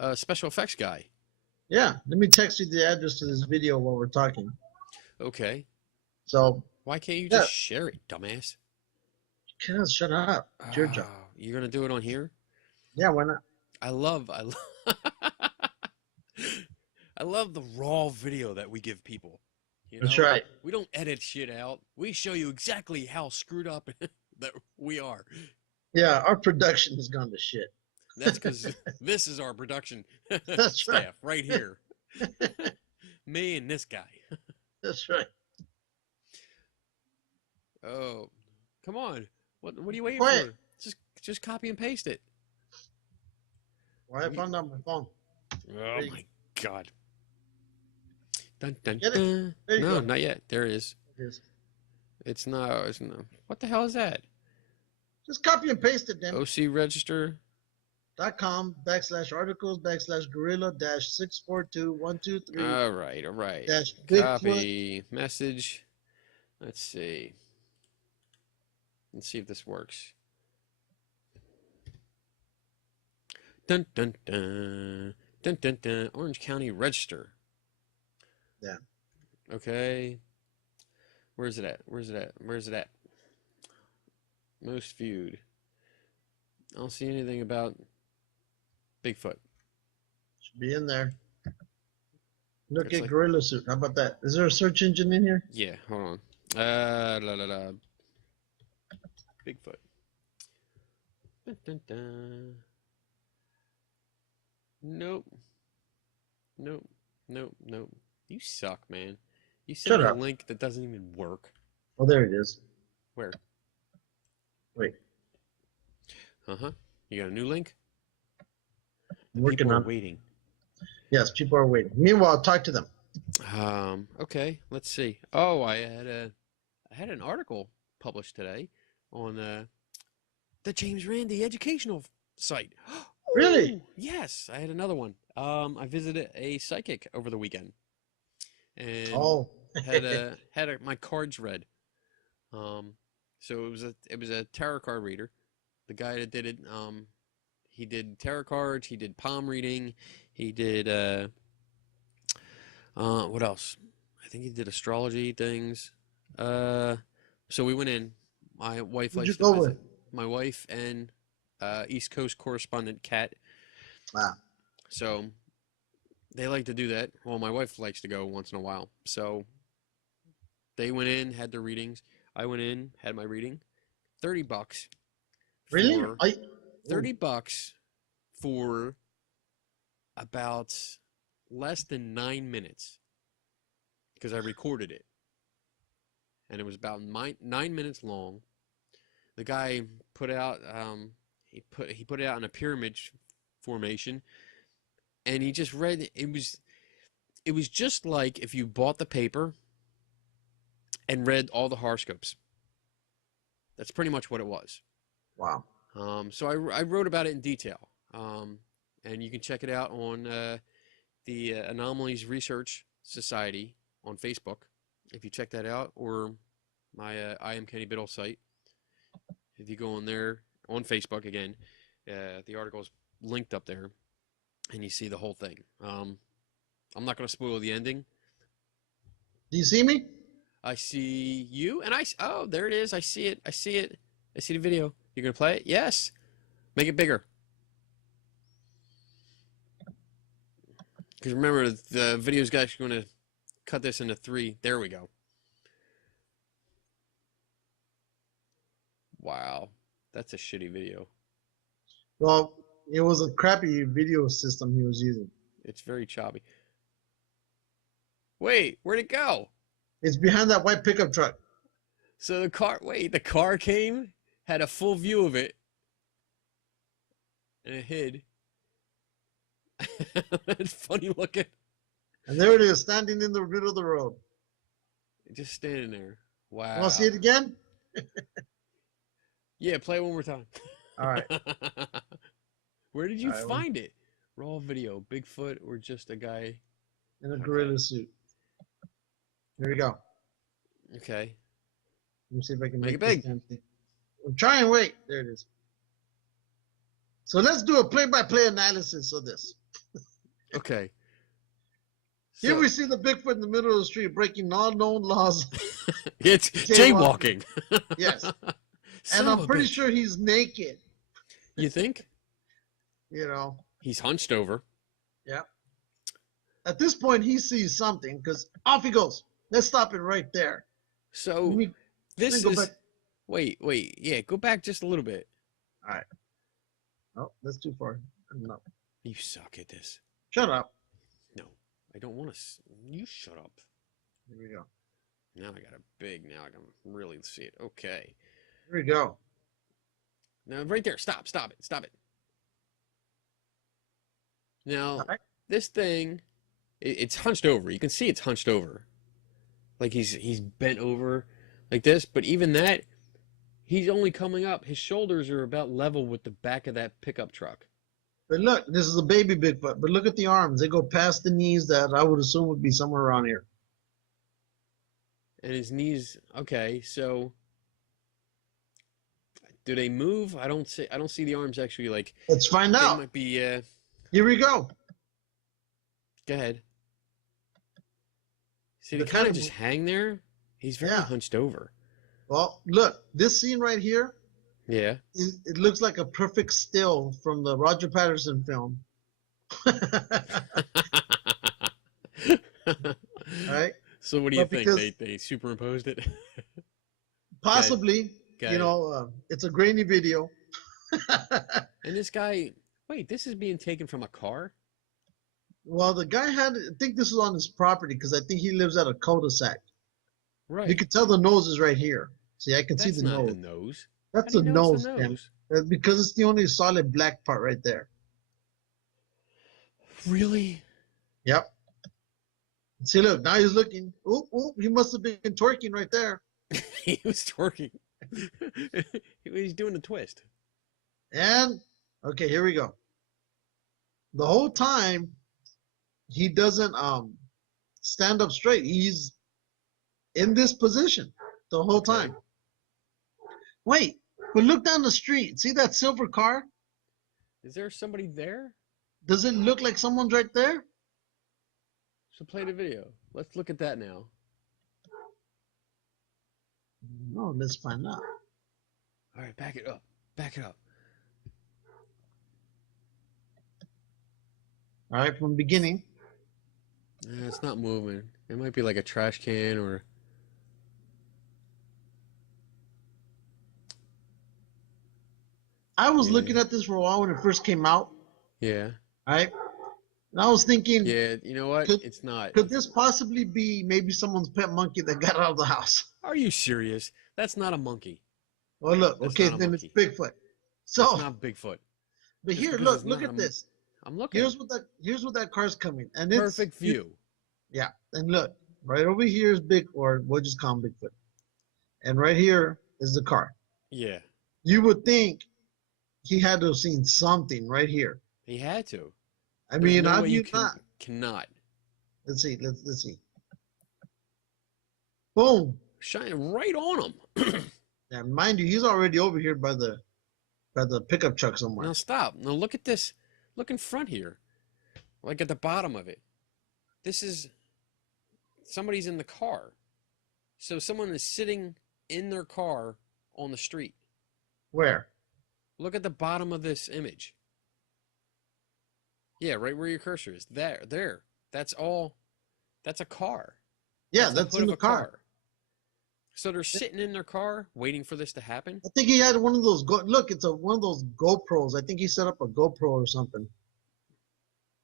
a special effects guy. Yeah. Let me text you the address to this video while we're talking. Okay. So, Why can't you Yeah. just share it, dumbass? shut up. It's your job. Oh, you're gonna do it on here? Yeah, why not? I love I love the raw video that we give people. You That's know? right. We don't edit shit out. We show you exactly how screwed up that we are. Yeah, our production has gone to shit. That's because this is our production That's staff right here. Me and this guy. That's right. Oh, come on. What are you waiting Quiet. for? Just copy and paste it. Why I found out my phone. Oh you my God. Dun, dun, Get it? dun. There you No, go. not yet. There it is. It is. It's no. What the hell is that? Just copy and paste it, then. OC register. .com/articles/gorilla -642-123 All right. Bigfoot. Copy message. Let's see. Let's see if this works. Dun dun dun. Dun dun dun. Orange County Register. Yeah. Okay. Where's it at? Most viewed. I don't see anything about Bigfoot. Should be in there. Look It's at like- gorilla suit. How about that? Is there a search engine in here? Yeah, hold on. Bigfoot. Dun, dun, dun. Nope. You suck, man. You sent Shut me a up. link that doesn't even work. Oh, there it is. Where? Wait, Uh-huh. You got a new link? I'm working People are on. waiting. Yes, people are waiting. Meanwhile, talk to them. Okay, let's see. Oh, I had an article published today on the James Randi educational site. Really? Ooh, yes, I had another one. I visited a psychic over the weekend, and Oh, had my cards read. So it was a tarot card reader. The guy that did it, he did tarot cards, he did palm reading, he did what else? I think he did astrology things. So we went in. My wife who'd likes you to go visit. with? My wife and East Coast correspondent Kat. Wow. So they like to do that. Well, my wife likes to go once in a while. So they went in, had their readings. I went in, had my reading. $30. Really? For, $30 for about less than 9 minutes because I recorded it, and it was about 9 minutes long. The guy put out he put it out in a pyramid formation, and he just read it. It was just like if you bought the paper and read all the horoscopes. That's pretty much what it was. Wow. So I wrote about it in detail, and you can check it out on the Anomalies Research Society on Facebook. If you check that out, or my I Am Kenny Biddle site. If you go on there on Facebook again, the article's linked up there, and you see the whole thing. I'm not going to spoil the ending. Do you see me? I see you, and oh, there it is. I see it. I see the video. You're going to play it? Yes. Make it bigger. Because remember, the video's actually going to cut this into 3. There we go. Wow. That's a shitty video. Well, it was a crappy video system he was using. It's very choppy. Wait, where'd it go? It's behind that white pickup truck. So the car came, had a full view of it, and it hid. It's funny looking. And there it is, standing in the middle of the road. Just standing there. Wow. Want to see it again? Yeah, play it one more time. All right. Where did you All right, find it? Raw video, Bigfoot, or just a guy? In a gorilla suit. Here we go. Okay. Let me see if I can Make make it big. this damn thing. I'm trying. Wait. There it is. So let's do a play-by-play analysis of this. Okay. Here So, we see the Bigfoot in the middle of the street breaking all known laws. it's jaywalking. jaywalking. Yes. Son And of I'm a pretty bitch. sure he's naked. You think? You know. He's hunched over. Yeah. At this point, he sees something because off he goes. Let's stop it right there. So Let me this go is. back. Wait. Yeah, go back just a little bit. All right. Oh, that's too far. No. You suck at this. Shut up. No, I don't want to. You shut up. Here we go. Now I got a big. Now I can really see it. Okay. Here we go. Now right there. Stop it. Now All right. this thing, it's hunched over. You can see it's hunched over, like he's bent over, like this. But even that, he's only coming up. His shoulders are about level with the back of that pickup truck. But look, this is a baby Bigfoot. But look at the arms; they go past the knees. That I would assume would be somewhere around here. And his knees. Okay, so do they move? I don't see. I don't see the arms actually. Like Let's find they out. might be. Here we go. Go ahead. See, The they kind kind of of- just hang there. He's very Yeah. hunched over. Well, look, this scene right here. Yeah. It looks like a perfect still from the Roger Patterson film. Right? So what do you But think? because- They superimposed it? Possibly. Got You it. know, it's a grainy video. And this guy, wait, this is being taken from a car? Well, the guy I think this is on his property because I think he lives at a cul-de-sac. Right. You can tell the nose is right here. See, I can see That's the not nose. the nose. That's How the do you know nose, it's the Tim. nose? Because it's the only solid black part right there. Really? Yep. See, look, now he's looking. Oop, oop, he must have been twerking right there. He was twerking. He's doing a twist. And, okay, here we go. The whole time, he doesn't stand up straight. He's in this position the whole Okay. time. Wait, but look down the street. See that silver car? Is there somebody there? Does it look like someone's right there? So play the video. Let's look at that now. No, let's find out. All right, back it up. Back it up. All right, from the beginning. It's not moving. It might be like a trash can or. I was Yeah. looking at this for a while when it first came out, Yeah. right? And I was thinking, Yeah. You know what? Could- It's not. could this possibly be maybe someone's pet monkey that got out of the house? Are you serious? That's not a monkey. Well, look, That's okay, not a then it's monkey. Bigfoot. So, It's not Bigfoot. but just here, because look, it's look not at a- this. I'm looking. Here's what that car's coming, and it's Perfect view. Yeah, and look, right over here is Big, or we'll just call him Bigfoot, and right here is the car. Yeah. You would think he had to have seen something right here. He had to. I There's mean, no how way do you can, not? cannot. Let's see. Let's see. Boom. Shine right on him. And mind you, he's already over here by the pickup truck somewhere. Now stop. Now look at this. Look in front here. Like at the bottom of it. This is somebody's in the car. So someone is sitting in their car on the street. Where? Look at the bottom of this image. Yeah, right where your cursor is. There. That's all. That's a car. Yeah, the that's hood in of the a car. So they're sitting in their car waiting for this to happen. I think he had one of those. Look, it's one of those GoPros. I think he set up a GoPro or something.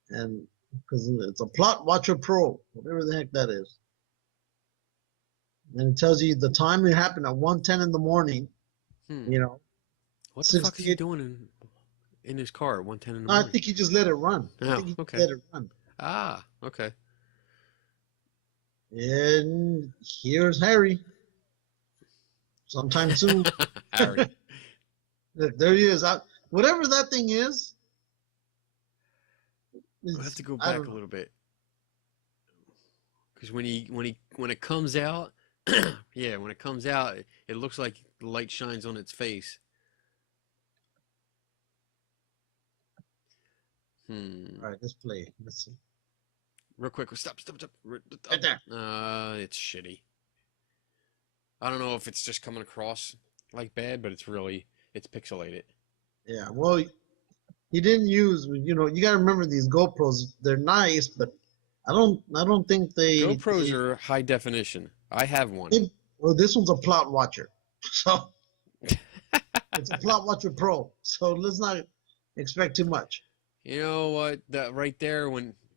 And because it's a Plot Watcher Pro, whatever the heck that is. And it tells you the time it happened at 1:10 in the morning. Hmm. You know, What the fuck is he 68 doing in his car at 1:10 in the I morning? think he just let it run. I Oh, think he just okay. let it run. Ah, okay. And here's Harry. Sometime soon. Harry. Look, there he is. Whatever that thing is. We'll have to go I back don't a know. little bit. Because when it comes out, yeah, when it comes out, it looks like the light shines on its face. All right, let's play. Let's see. Real quick, stop. Right there. It's shitty. I don't know if it's just coming across like bad, but it's pixelated. Yeah, well, he didn't use. You know, you gotta remember these GoPros. They're nice, but I don't think they. GoPros are high definition. I have one. Well, this one's a Plot Watcher, so it's a Plot Watcher Pro. So let's not expect too much. You know what? That right there.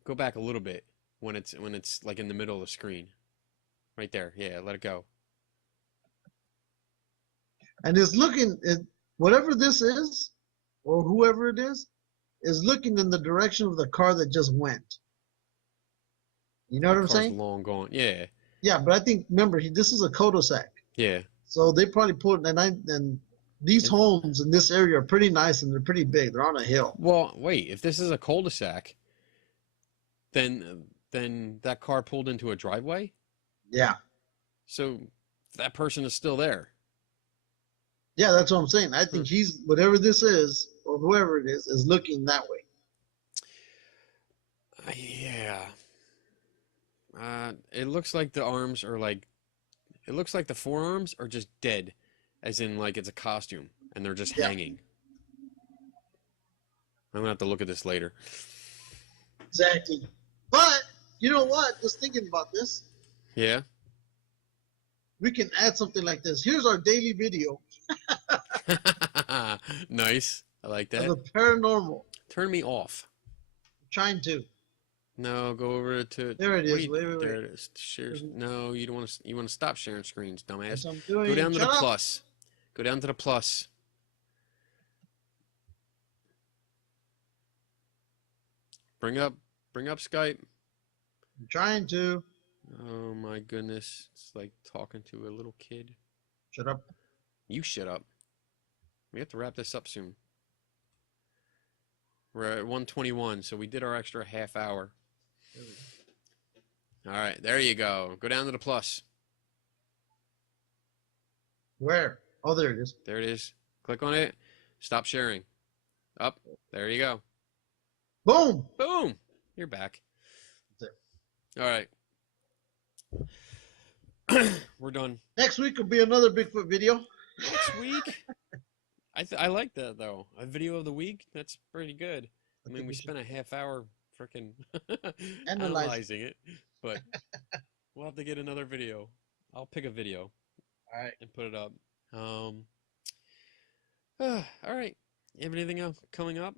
Go back a little bit when it's like in the middle of the screen. Right there. Yeah, let it go. And it's looking. Whatever this is, or whoever it is looking in the direction of the car that just went. You know what I'm Car's saying? long gone. Yeah. Yeah, but I think remember this is a cul-de-sac, Yeah. so they probably put and these homes in this area are pretty nice and they're pretty big. They're on a hill. Well, wait. If this is a cul-de-sac, then that car pulled into a driveway. Yeah. So that person is still there. Yeah, that's what I'm saying. I think he's, whatever this is, or whoever it is looking that way. Yeah. It looks like the arms are like, it looks like the forearms are just dead, as in like it's a costume and they're just hanging. I'm gonna have to look at this later. Exactly. But you know what? Just thinking about this, Yeah. we can add something like this. Here's our daily video Nice. I like of that. the paranormal. Turn me off. Trying to. No, go over to. There it what is. do Wait. There it is. Share. No, you don't want to. You want to stop sharing screens, dumbass. That's what I'm doing. Go down to the Shut up. plus. Go down to the plus. Bring up Skype. I'm trying to. Oh my goodness. It's like talking to a little kid. Shut up. You shut up. We have to wrap this up soon. We're at 1:21, so we did our extra half hour. All right, there you go. Go down to the plus. Where? Oh, there it is. There it is. Click on it. Stop sharing. Up. There you go. Boom. Boom. You're back. There. All right. We're done. Next week will be another Bigfoot video. Next week. I like that though. A video of the week. That's pretty good. I mean, we spent a half hour freaking analyzing it, but we'll have to get another video. I'll pick a video. All right. And put it up. All right. You have anything else coming up?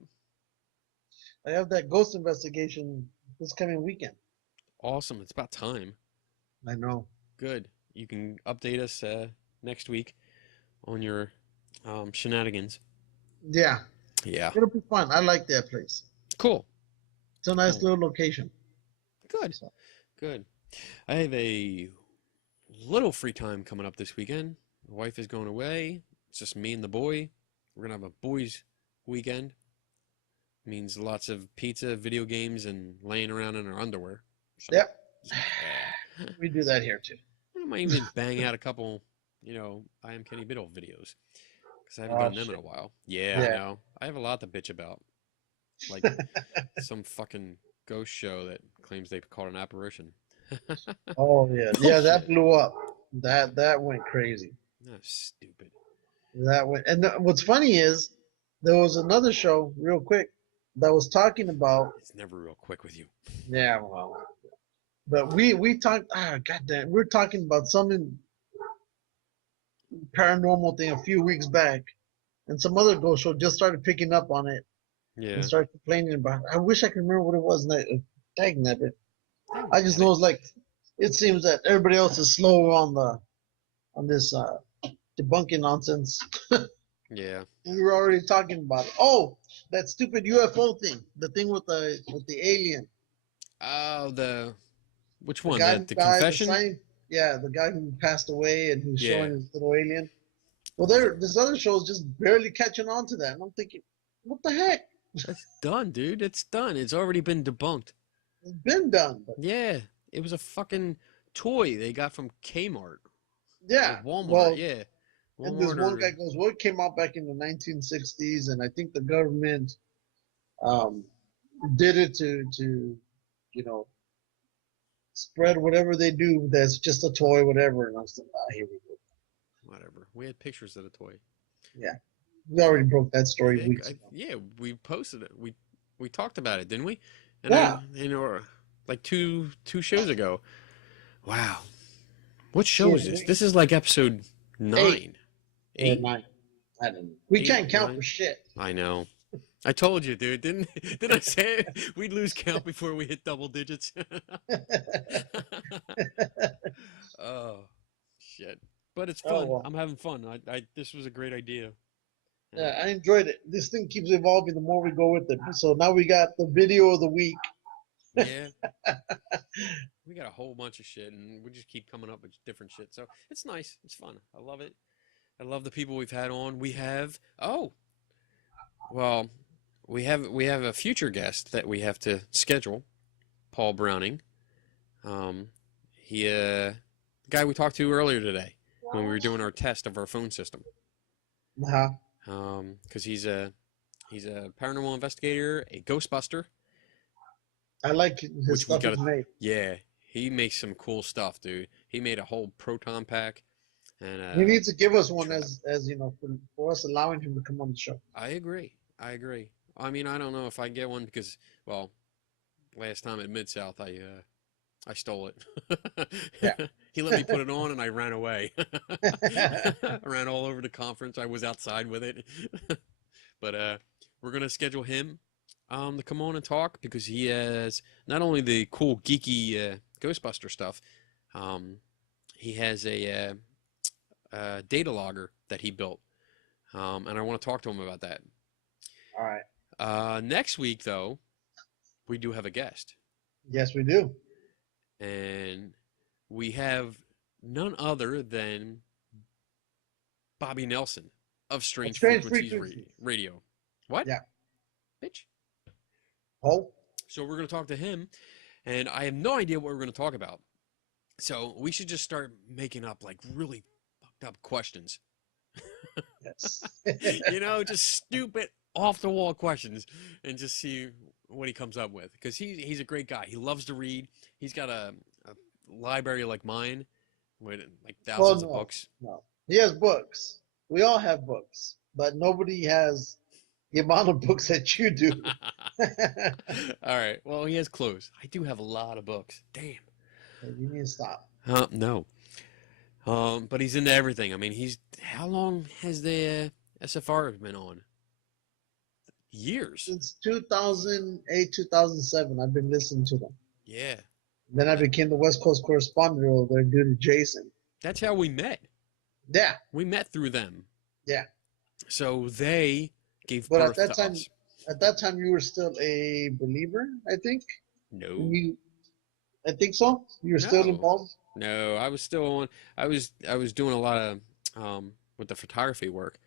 I have that ghost investigation this coming weekend. Awesome. It's about time. I know. Good. You can update us next week on your shenanigans. Yeah. Yeah. It'll be fun. I like that place. Cool. It's a nice Cool. little location. Good. Good. I have a little free time coming up this weekend. My wife is going away. It's just me and the boy. We're going to have a boys' weekend. Means lots of pizza, video games, and laying around in our underwear. So, Yep. yeah. We do that here too. I might even bang out a couple, I Am Kenny Biddle videos. Because I haven't Oh, done them in shit. a while. Yeah, I Yeah. know. I have a lot to bitch about. Like some fucking ghost show that claims they caught an apparition. Oh yeah. Yeah, that Bullshit. blew up. That went crazy. That's stupid. That went. And what's funny is there was another show, real quick, that was talking about. It's never real quick with you. Yeah, well, but we talked. Goddamn, we're talking about some paranormal thing a few weeks back, and some other ghost show just started picking up on it Yeah. and started complaining about it. I wish I could remember what it was. Tagging that bit. Dang I just it. know it's like it seems that everybody else is slow on this debunking nonsense. Yeah. We were already talking about it. Oh, that stupid UFO thing, the thing with the alien. Oh, which The one? guy The who died, confession? yeah, the guy who passed away and who's Yeah. showing his little alien. Well, this other show's just barely catching on to that, and I'm thinking, what the heck? That's done, dude. It's done. It's already been debunked. It's been done. But Yeah. It was a fucking toy they got from Kmart. yeah, Or Walmart. well, Yeah. and this Walmart one or- guy goes, well, it came out back in the 1960s, and I think the government did it to spread whatever they do that's just a toy, whatever. And I was like, here we go. Whatever. We had pictures of the toy. We already broke that I story think weeks ago. yeah, we posted it. We talked about it, didn't we? Yeah. Or like two shows ago. Wow. What show is this? This is like episode 9. Or 8. 9. I don't know. We 8, can't count 9. for shit. I know. I told you, dude. Didn't I say it? We'd lose count before we hit double digits? Oh, shit. But it's Oh, fun. well. I'm having fun. This was a great idea. Yeah, I enjoyed it. This thing keeps evolving the more we go with it. So now we got the video of the week. Yeah. We got a whole bunch of shit, and we just keep coming up with different shit. So it's nice. It's fun. I love it. I love the people we've had on. We have well, we have a future guest that we have to schedule, Paul Browning. He the guy we talked to earlier today when we were doing our test of our phone system. Uh-huh. Because he's a paranormal investigator, a Ghostbuster. I like his Which we stuff gotta- he's made. Yeah, he makes some cool stuff, dude. He made a whole proton pack, and He needs to give us one try. as you know, for us allowing him to come on the show. I agree. I agree. I mean, I don't know if I get one because, well, last time at Mid South, I stole it. Yeah. He let me put it on, and I ran away. I ran all over the conference. I was outside with it. But we're gonna schedule him to come on and talk because he has not only the cool geeky Ghostbuster stuff. He has a data logger that he built, and I want to talk to him about that. All right. Next week, though, we do have a guest, Yes, we do. and we have none other than Bobby Nelson of Strange Frequencies Radio. What? Yeah. Bitch. Oh, So we're going to talk to him, and I have no idea what we're going to talk about. So we should just start making up like really fucked up questions. yes. You know, just stupid off the wall questions and just see what he comes up with. Because he's a great guy. He loves to read. He's got a library like mine with like thousands of books. No, he has books. We all have books, but nobody has the amount of books that you do. All right. Well, he has clothes. I do have a lot of books. Damn. You need to stop. No. But he's into everything. I mean, how long has the SFR been on? Years. Since 2008, 2007, I've been listening to them. Yeah. Then I became the West Coast correspondent over there due to Jason. That's how we met. Yeah. We met through them. Yeah. So they gave But birth at that to time, us. at that time, you were still a believer, I think. No. I think so. You were still No. involved. No, I was still on. I was doing a lot of with the photography work.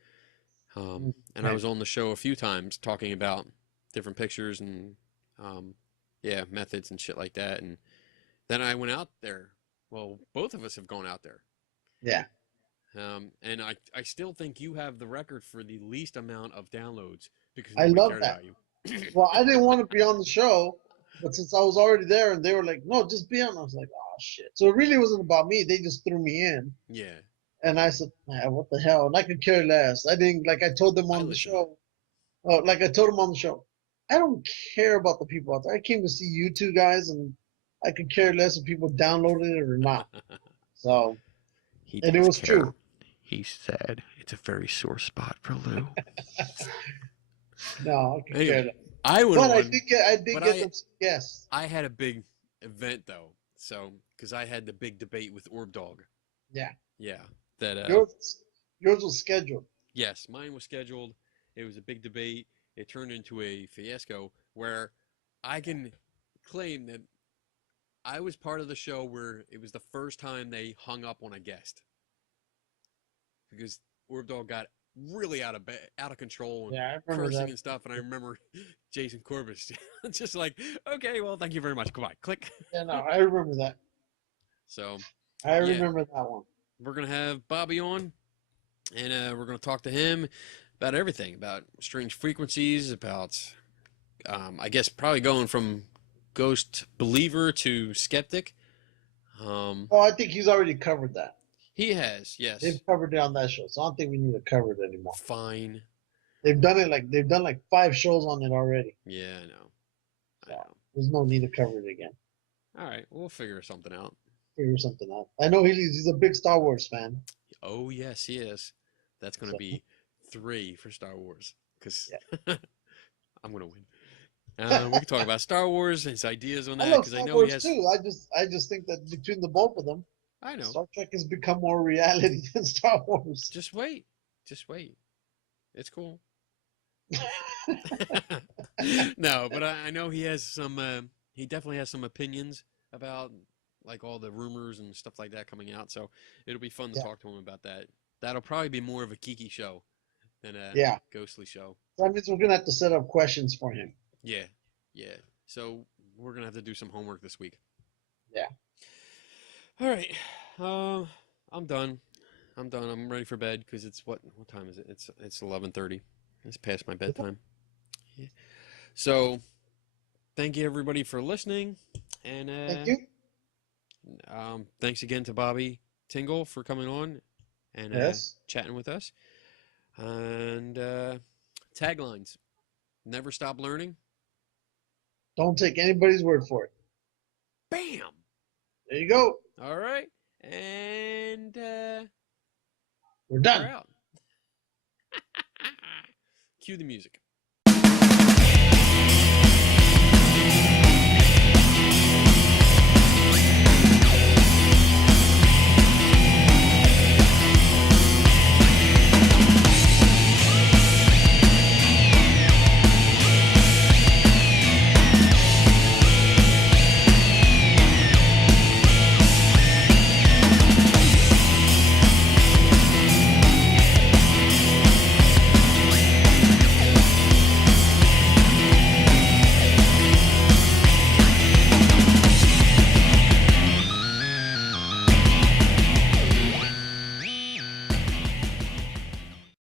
And I Right. was on the show a few times talking about different pictures and yeah, methods and shit like that. And then I went out there. Well, both of us have gone out there. Yeah. And I still think you have the record for the least amount of downloads because I nobody love cared that. about you. Well, I didn't want to be on the show, but since I was already there and they were like, no, just be on, I was like, oh, shit. So it really wasn't about me. They just threw me in. Yeah. And I said, man, what the hell? And I could care less. I didn't, like I told them on the listen. show, like I told them on the show, I don't care about the people out there. I came to see you two guys and I could care less if people downloaded it or not. So, and it does was care. true. He said it's a very sore spot for Lou. No, I could Anyway, care less. I went But on. I did get but them, yes. I had a big event though, so because I had the big debate with Orb Dog. Yeah. Yeah, that Yours was scheduled. yes, mine was scheduled. It was a big debate. It turned into a fiasco where I can claim that I was part of the show where it was the first time they hung up on a guest because Orb Dog got really out of control and Yeah, I remember cursing that. and stuff. And I remember Jason Corbis just like, okay, well, thank you very much. Goodbye. Click. Yeah, no, I remember that. So I Yeah. remember that one. we're gonna have Bobby on, and we're gonna talk to him about everything, about strange frequencies, about I guess probably going from ghost believer to skeptic. Oh, I think he's already covered that. He has, yes. They've covered it on that show, so I don't think we need to cover it anymore. Fine. They've done like 5 shows on it already. Yeah, I know. I know. There's no need to cover it again. All right, we'll figure something out. Figure something out. I know he's a big Star Wars fan. Oh yes, he is. That's gonna So- be 3 for Star Wars because Yeah. I'm gonna win. We can talk about Star Wars, his ideas on I that, love because I Star know Wars he has. too. I just think that between the both of them, I know. Star Trek has become more reality than Star Wars. Just wait. Just wait. It's cool. No, but I know he has some. He definitely has some opinions about like all the rumors and stuff like that coming out. So it'll be fun to Yeah. talk to him about that. that'll probably be more of a geeky show than a Yeah. ghostly show. That means we're gonna have to set up questions for him. Yeah, yeah. So we're gonna have to do some homework this week. Yeah. All right. I'm done. I'm ready for bed because it's what time is it? It's 11:30. It's past my bedtime. Yeah. So, thank you everybody for listening, and Thank you. thanks again to Bobby Tingle for coming on and Yes. chatting with us. And taglines: Never stop learning. Don't take anybody's word for it. Bam. There you go. All right, and We're we're done. out. Cue the music.